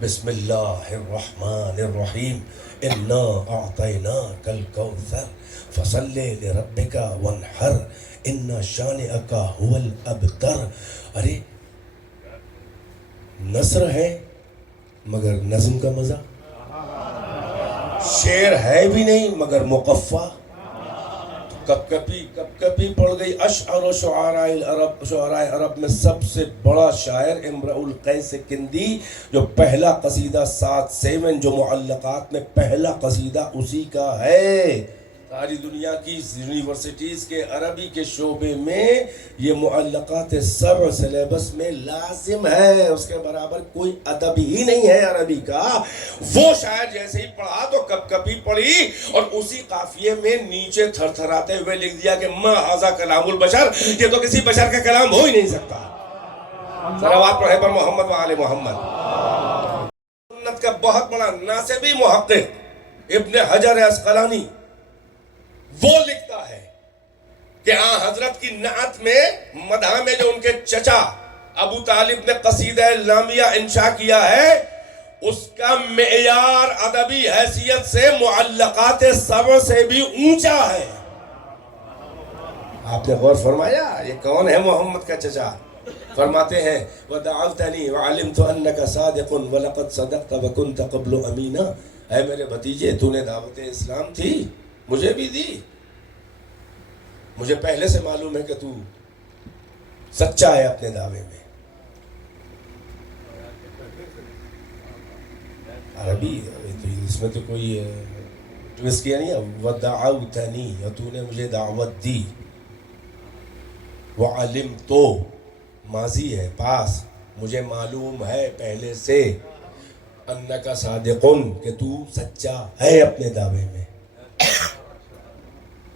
بسم اللہ الرحمن الرحیم، انا اعطیناک الکوثر فصلی لربک وانحر ان شانئک هو الابتر۔ ارے نثر ہے مگر نظم کا مزہ، شعر ہے بھی نہیں مگر مقفع، کب کبھی پڑ گئی اشعر و شعراء العرب، شعراء عرب میں سب سے بڑا شاعر امرؤ القیس کندی، جو پہلا قصیدہ 7 جو معلقات میں پہلا قصیدہ اسی کا ہے۔ ساری دنیا کی یونیورسٹیز کے عربی کے شعبے میں یہ معلقات 7 سلیبس میں لازم ہے، اس کے برابر کوئی ادب ہی نہیں ہے عربی کا۔ وہ شاعر جیسے ہی پڑھا تو کبھی پڑھی اور اسی قافیے میں نیچے تھر تھراتے ہوئے لکھ دیا کہ ما ھذا کلام البشر، یہ تو کسی بشر کا کلام ہو ہی نہیں سکتا۔ صلوات پڑھے پر محمد و آل محمد۔ سنت کا بہت بڑا ناصبی محقق ابن حجر عسقلانی وہ لکھتا ہے کہ حضرت کی نعت میں، مدح میں جو ان کے چچا ابو طالب نے قصیدہ لامیہ انشاء کیا ہے، اس کا معیار ادبی حیثیت سے معلقات 7 سے بھی اونچا ہے۔ آپ نے غور فرمایا یہ کون ہے محمد کا چچا؟ فرماتے ہیں وَدَعَوْتَنِي وَعَلِمْتُ أَنَّكَ صَادِقٌ وَلَقَدْ صَدَقْتَ وَكُنْتَ قَبْلُ أَمِينًا۔ اے میرے بھتیجے، تو نے دعوت اسلام تھی، مجھے بھی دی، مجھے پہلے سے معلوم ہے کہ تو سچا ہے اپنے دعوے میں۔ عربی اس میں تو کوئی ٹویسٹ کیا نہیں ہے، وَدَعَوْتَنِي، اور تو نے مجھے دعوت دی، وَعَلِمْتُ ماضی ہے پاس، مجھے معلوم ہے پہلے سے، اَنَّكَ صَادِقٌ کہ تو سچا ہے اپنے دعوے میں،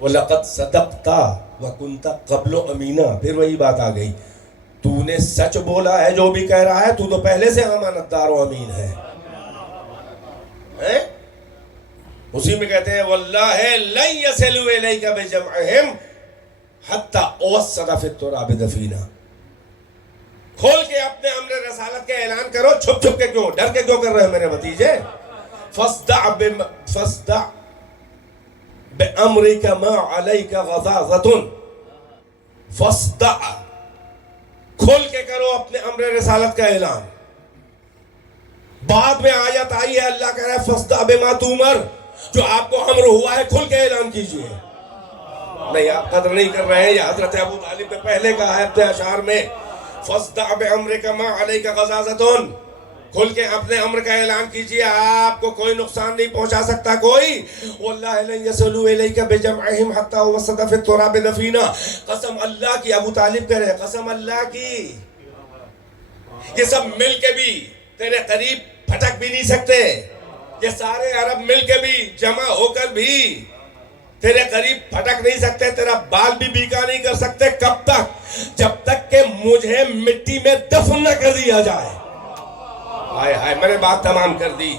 وَلَقَدْ صَدَقْتَ وَكُنْتَ قَبْلُ أَمِينًا۔ پھر وہی بات آ گئی، تو نے سچ بولا ہے جو بھی کہہ رہا ہے، تو پہلے سے امانت دار و امین ہے۔ اسی میں کہتے ہیں وَاللَّهِ لَن يَصِلُوا إِلَيْكَ بِجَمْعِهِمْ حَتَّى أُوَسَّدَ فِي التُّرَابِ دَفِينًا۔ کھول کے اپنے امر رسالت کا اعلان کرو، چھپ چھپ کے کیوں، ڈر کے کیوں کر رہے ہو میرے بھتیجے؟ فَاصْدَعْ بِأَمْرِكَ مَا عَلَيْكَ غَضَاضَةٌ، فَاصْدَعْ کھول کے کرو اپنے امر رسالت کا اعلان۔ بعد میں آیت آئی ہے، اللہ کہہ رہا ہے فَاصْدَعْ بِمَا تُؤْمَرْ، جو آپ کو امر ہوا ہے کھل کے اعلان کیجئے۔ نہیں، آپ قدر نہیں کر رہے ہیں، یہ حضرت ابو طالب نے پہلے کہا ہے اپنے اشعار میں، فَاصْدَعْ بِأَمْرِكَ مَا عَلَيْكَ غَضَاضَةٌ، کھل کے اپنے امر کا اعلان کیجئے، آپ کو کوئی نقصان نہیں پہنچا سکتا کوئی۔ وَاللَّهِ لَن يَصِلُوا إِلَيْكَ بِجَمْعِهِمْ حَتَّى أُوَسَّدَ فِي التُّرَابِ دَفِينًا۔ قسم اللہ کی، ابو طالب کہہ رہے، قسم اللہ کی، یہ سب مل کے بھی تیرے قریب پھٹک بھی نہیں سکتے، یہ سارے عرب مل کے بھی جمع ہو کر بھی تیرے قریب پھٹک نہیں سکتے، تیرا بال بھی بیکا نہیں کر سکتے۔ کب تک؟ جب تک کہ مجھے مٹی میں دفن نہ کر دیا جائے۔ ہائے ہائے، میں نے بات تمام کر دی۔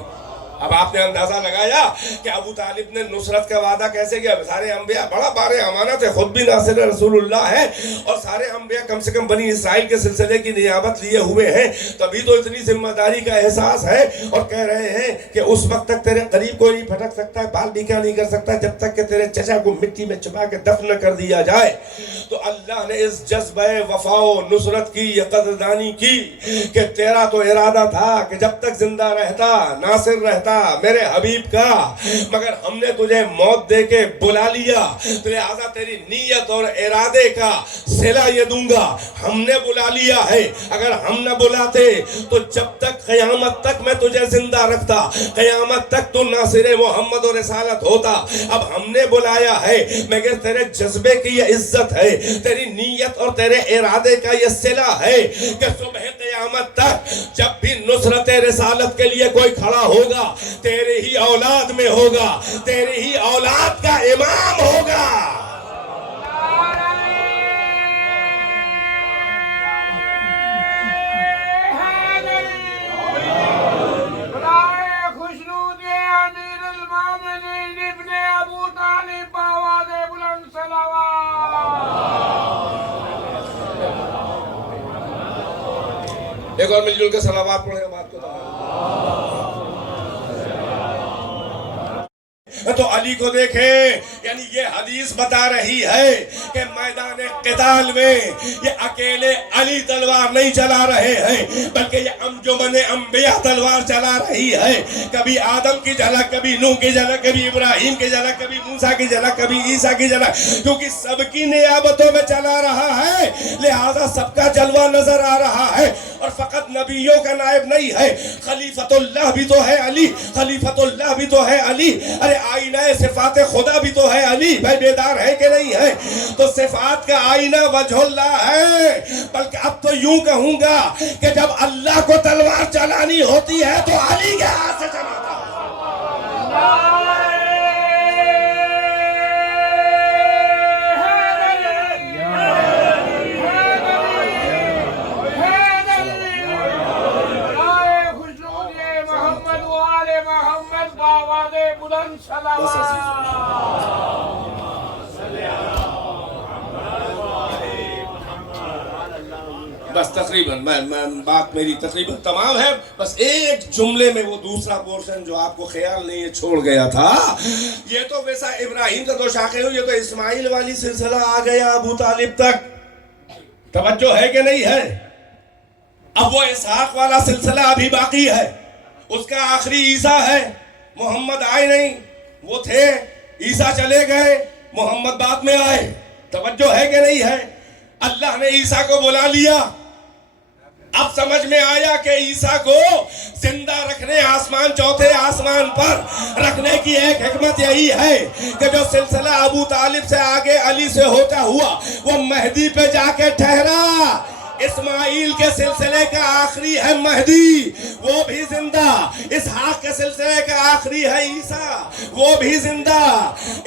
اب آپ نے اندازہ لگایا کہ ابو طالب نے نصرت کا وعدہ کیسے کیا۔ سارے انبیاء، بڑا بار امانت ہے، خود بھی ناصر رسول اللہ ہے، اور سارے انبیاء کم سے کم بنی اسرائیل کے سلسلے کی نیابت لیے ہوئے ہیں، تبھی تو اتنی ذمہ داری کا احساس ہے، اور کہہ رہے ہیں کہ اس وقت تک تیرے قریب کوئی نہیں پھٹک سکتا ہے، بال بیکا نہیں کر سکتا جب تک کہ تیرے چچا کو مٹی میں چھپا کے دفن نہ کر دیا جائے۔ تو اللہ نے اس جذبہ وفا و نصرت کی، یہ قدردانی کی کہ تیرا تو ارادہ تھا کہ جب تک زندہ رہتا، ناصر رہتا میرے حبیب کا، مگر ہم نے تجھے موت دے کے بلا لیا، لہذا تیری نیت اور ارادے کا صلہ یہ دوں گا، ہم نے بلا لیا ہے، اگر ہم نہ بلاتے تو جب تک قیامت تک میں تجھے زندہ رکھتا، قیامت تک تو ناصر محمد و رسالت ہوتا، اب ہم نے بلایا ہے، مگر تیرے جذبے کی یہ عزت ہے، تیری نیت اور تیرے ارادے کا یہ صلہ ہے کہ صبح قیامت تک جب بھی نصرت رسالت کے لیے کوئی کھڑا ہوگا، تیرے ہی اولاد میں ہوگا، تیرے ہی اولاد کا امام ہوگا۔ ایک اور مل جل کے صلوات پڑھیں بات کو تو علی کو دیکھیں، یعنی یہ حدیث بتا رہی ہے کہ میدان قتال میں یہ اکیلے علی تلوار نہیں چلا رہے ہیں، بلکہ یہ انجمن انبیاء تلوار چلا رہی ہے۔ کبھی آدم کی جھلک، کبھی نوح کی جھلک، کبھی ابراہیم کی جھلک، کبھی موسیٰ کی جھلک، کبھی عیسیٰ کی جھلک، کیونکہ سب کی نیابتوں میں چلا رہا ہے، لہذا سب کا جلوہ نظر آ رہا ہے۔ اور فقط نبیوں کا نائب نہیں ہے، خلیفۃ اللہ بھی تو ہے علی، خلیفۃ اللہ بھی تو ہے علی۔ ارے آئینہ صفات خدا بھی تو ہے علی، بھائی بیدار ہے کہ نہیں ہے؟ تو صفات کا آئینہ وجہ اللہ ہے، بلکہ اب تو یوں کہوں گا کہ جب اللہ کو تلوار چلانی ہوتی ہے تو علی کے ہاتھ سے چلاتا ہے۔ بس تقریباً بات میری تقریباً تمام ہے، بس ایک جملے میں وہ دوسرا پورشن جو آپ کو خیال نہیں ہے چھوڑ گیا تھا۔ یہ تو ویسا ابراہیم کا دو شاخیں ہوئی، یہ تو اسماعیل والی سلسلہ آ گیا ابو طالب تک، توجہ ہے کہ نہیں ہے؟ اب وہ اسحاق والا سلسلہ ابھی باقی ہے، اس کا آخری عیسیٰ ہے، محمد آئے نہیں، وہ تھے، عیسیٰ چلے گئے، محمد بعد میں آئے، توجہ ہے کہ نہیں ہے؟ اللہ نے عیسیٰ کو بلا لیا۔ اب سمجھ میں آیا کہ عیسیٰ کو زندہ رکھنے آسمان، چوتھے آسمان پر رکھنے کی ایک حکمت یہی ہے کہ جو سلسلہ ابو طالب سے آگے علی سے ہوتا ہوا وہ مہدی پہ جا کے ٹھہرا۔ اسماعیل کے سلسلے کا آخری ہے مہدی، وہ بھی زندہ۔ اسحاق کے سلسلے کا آخری ہے عیسیٰ، وہ بھی زندہ۔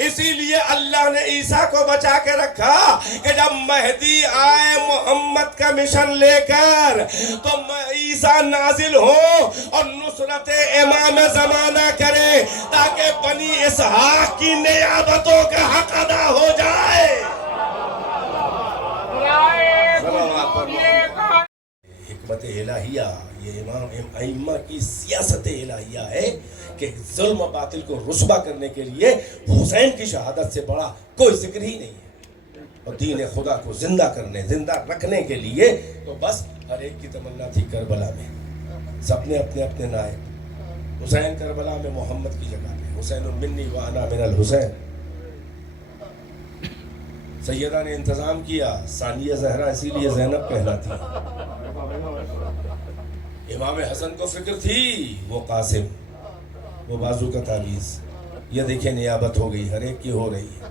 اسی لیے اللہ نے عیسیٰ کو بچا کے رکھا کہ جب مہدی آئے محمد کا مشن لے کر تو عیسیٰ نازل ہو اور نصرت امام زمانہ کرے، تاکہ بنی اسحاق کی نیابتوں کا حق ادا ہو جائے۔ حکمت الہیہ، یہ امام ائمہ کی سیاست الہیہ ہے کہ ظلم و باطل کو رسوا کرنے کے لیے حسین کی شہادت سے بڑا کوئی ذکر ہی نہیں ہے، اور دین خدا کو زندہ کرنے، زندہ رکھنے کے لیے تو بس ہر ایک کی تمنا تھی کربلا میں، سب نے اپنے اپنے نائب، حسین کربلا میں محمد کی جگہ پہ، حسین منی وانا من الحسین۔ سیدہ نے انتظام کیا، ثانیہ زہرا اسی لیے زینب کہلاتی، امام حسن کو فکر تھی، وہ قاسم، وہ بازو کا تعویذ، یہ دیکھیں نیابت ہو گئی، ہر ایک کی ہو رہی ہے۔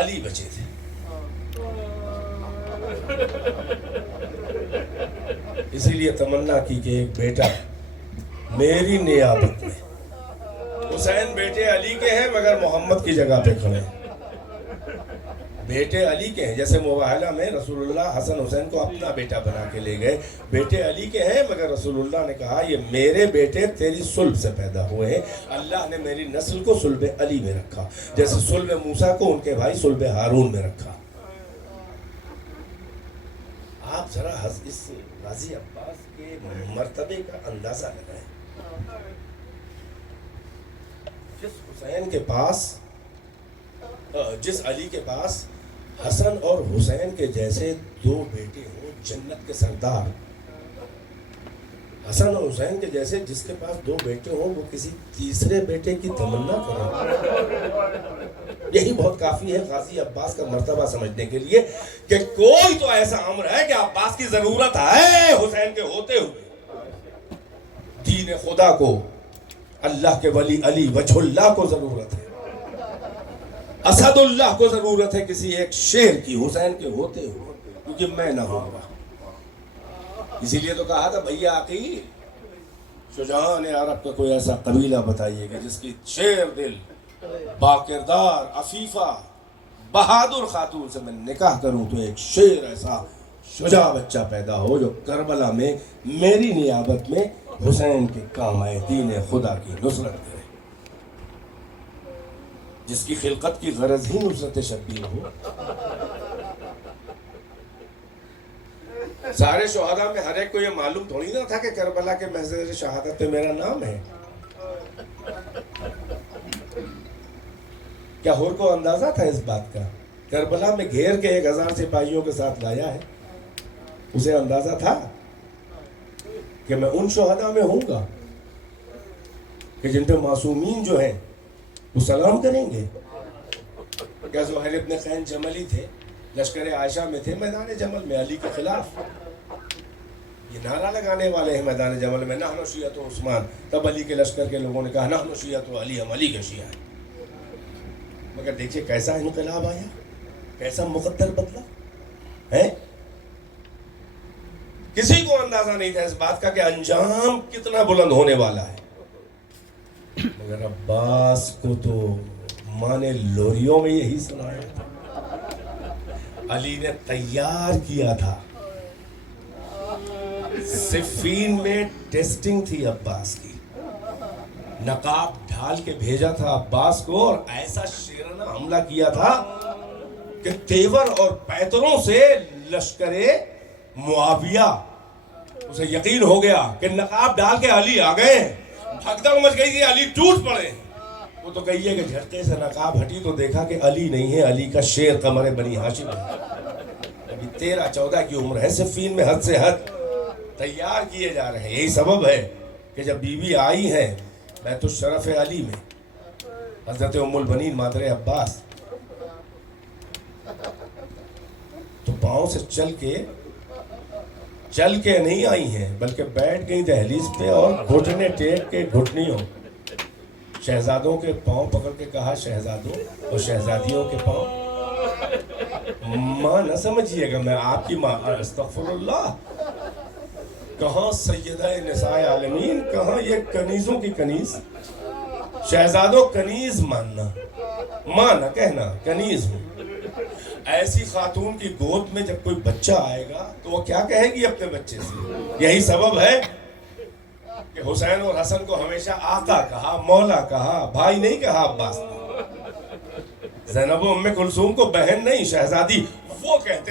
علی بچے تھے، اسی لیے تمنا کی کہ ایک بیٹا میری نیابت میں۔ حسین بیٹے علی کے ہیں مگر محمد کی جگہ پہ کھڑے ہیں، بیٹے علی کے ہیں، جیسے مباہلہ میں رسول اللہ حسن حسین کو اپنا بیٹا بنا کے لے گئے، بیٹے علی کے ہیں مگر رسول اللہ نے کہا یہ میرے بیٹے تیری صلب سے پیدا ہوئے ہیں، اللہ نے میری نسل کو صلب علی میں رکھا، جیسے صلب موسیٰ کو ان کے بھائی صلب ہارون میں رکھا۔ آپ ذرا اس غازی عباس کے مرتبے کا اندازہ لگائیں، جس حسین کے پاس، جس علی کے پاس حسن اور حسین کے جیسے دو بیٹے ہوں، جنت کے سردار، حسن اور حسین کے جیسے جس کے پاس دو بیٹے ہوں، وہ کسی تیسرے بیٹے کی تمنا کرے، یہی بہت کافی ہے غازی عباس کا مرتبہ سمجھنے کے لیے کہ کوئی تو ایسا امر ہے کہ عباس کی ضرورت ہے حسین کے ہوتے ہوئے، دین خدا کو، اللہ کے ولی علی وجہ اللہ کو ضرورت ہے، اسد اللہ کو ضرورت ہے کسی ایک شیر کی حسین کے ہوتے ہوئے، کیونکہ میں نہ ہوں گا۔ اسی لیے تو کہا تھا بھیا عقیل شجاعان عرب کا کوئی ایسا قبیلہ بتائیے کہ جس کی شیر دل باکردار عفیفہ بہادر خاتون سے میں نکاح کروں تو ایک شیر ایسا شجاع بچہ پیدا ہو جو کربلا میں میری نیابت میں حسین کے کام آئے، دین خدا کی نصرت کرے، جس کی خلقت کی غرض ہی نصرت شبیر ہو۔ سارے شہداء میں ہر ایک کو یہ معلوم تھوڑی نہ تھا کہ کربلا کے محضر شہادت پہ میرا نام ہے۔ کیا ہور کو اندازہ تھا اس بات کا؟ کربلا میں گھیر کے 1000 سپاہیوں کے ساتھ لایا ہے، اسے اندازہ تھا کہ میں ان شہداء میں ہوں گا کہ جن پہ معصومین جو ہیں وہ سلام کریں گے؟ کیا زہیر ابن خین جملی تھے، لشکر عائشہ میں تھے، میدان جمل میں علی کے خلاف یہ نعرہ لگانے والے ہیں میدان جمل میں، نحن شیعۃ عثمان۔ تب علی کے لشکر کے لوگوں نے کہا نحن شیعۃ علی، ہم علی کے شیعہ ہیں۔ مگر دیکھیے کیسا انقلاب آیا، کیسا مقدر بدلا ہے۔ کسی کو اندازہ نہیں تھا اس بات کا کہ انجام کتنا بلند ہونے والا ہے، مگر عباس کو تو ماں نے لوریوں میں یہی سنایا تھا، علی نے تیار کیا تھا۔ صفین میں ٹیسٹنگ تھی عباس کی، نقاب ڈھال کے بھیجا تھا عباس کو اور ایسا شیرانہ حملہ کیا تھا کہ تیور اور پیتروں سے لشکر معاویہ اسے یقین ہو گیا کہ نقاب ڈال کے علی آ گئے، بھگدڑ مچ گئی تھی، علی ٹوٹ پڑے۔ وہ تو کہیے کہ جھٹکے سے نقاب ہٹی تو دیکھا کہ علی نہیں ہے، علی کا شیر قمر بنی ہاشم ہے۔ ابھی 13-14 کی عمر ہے، صفین میں حد سے حد تیار کیے جا رہے ہیں۔ یہی سبب ہے کہ جب بیوی آئی ہیں بیت الشرف علی میں، حضرت ام البنین مادر عباس، تو پاؤں سے چل کے نہیں آئی ہیں بلکہ بیٹھ گئی دہلیز پہ اور گھٹنے ٹیک کے گھٹنیوں شہزادوں کے پاؤں پکڑ کے کہا شہزادوں اور شہزادیوں کے پاؤں، ماں نہ سمجھیے گا میں آپ کی ماں، استغفر اللہ، کہاں سیدہ نساء عالمین، کہاں یہ کنیزوں کی کنیز، شہزادوں کنیز ماننا، ماں نہ کہنا، کنیز ہوں۔ ایسی خاتون کی گود میں جب کوئی بچہ آئے گا تو وہ کیا کہے گی اپنے بچے سے؟ یہی سبب ہے کہ حسین اور حسن کو ہمیشہ آقا کہا، مولا کہا، بھائی نہیں کہا عباس نے۔ زینب و ام کلثوم کو بہن نہیں، شہزادی وہ کہتے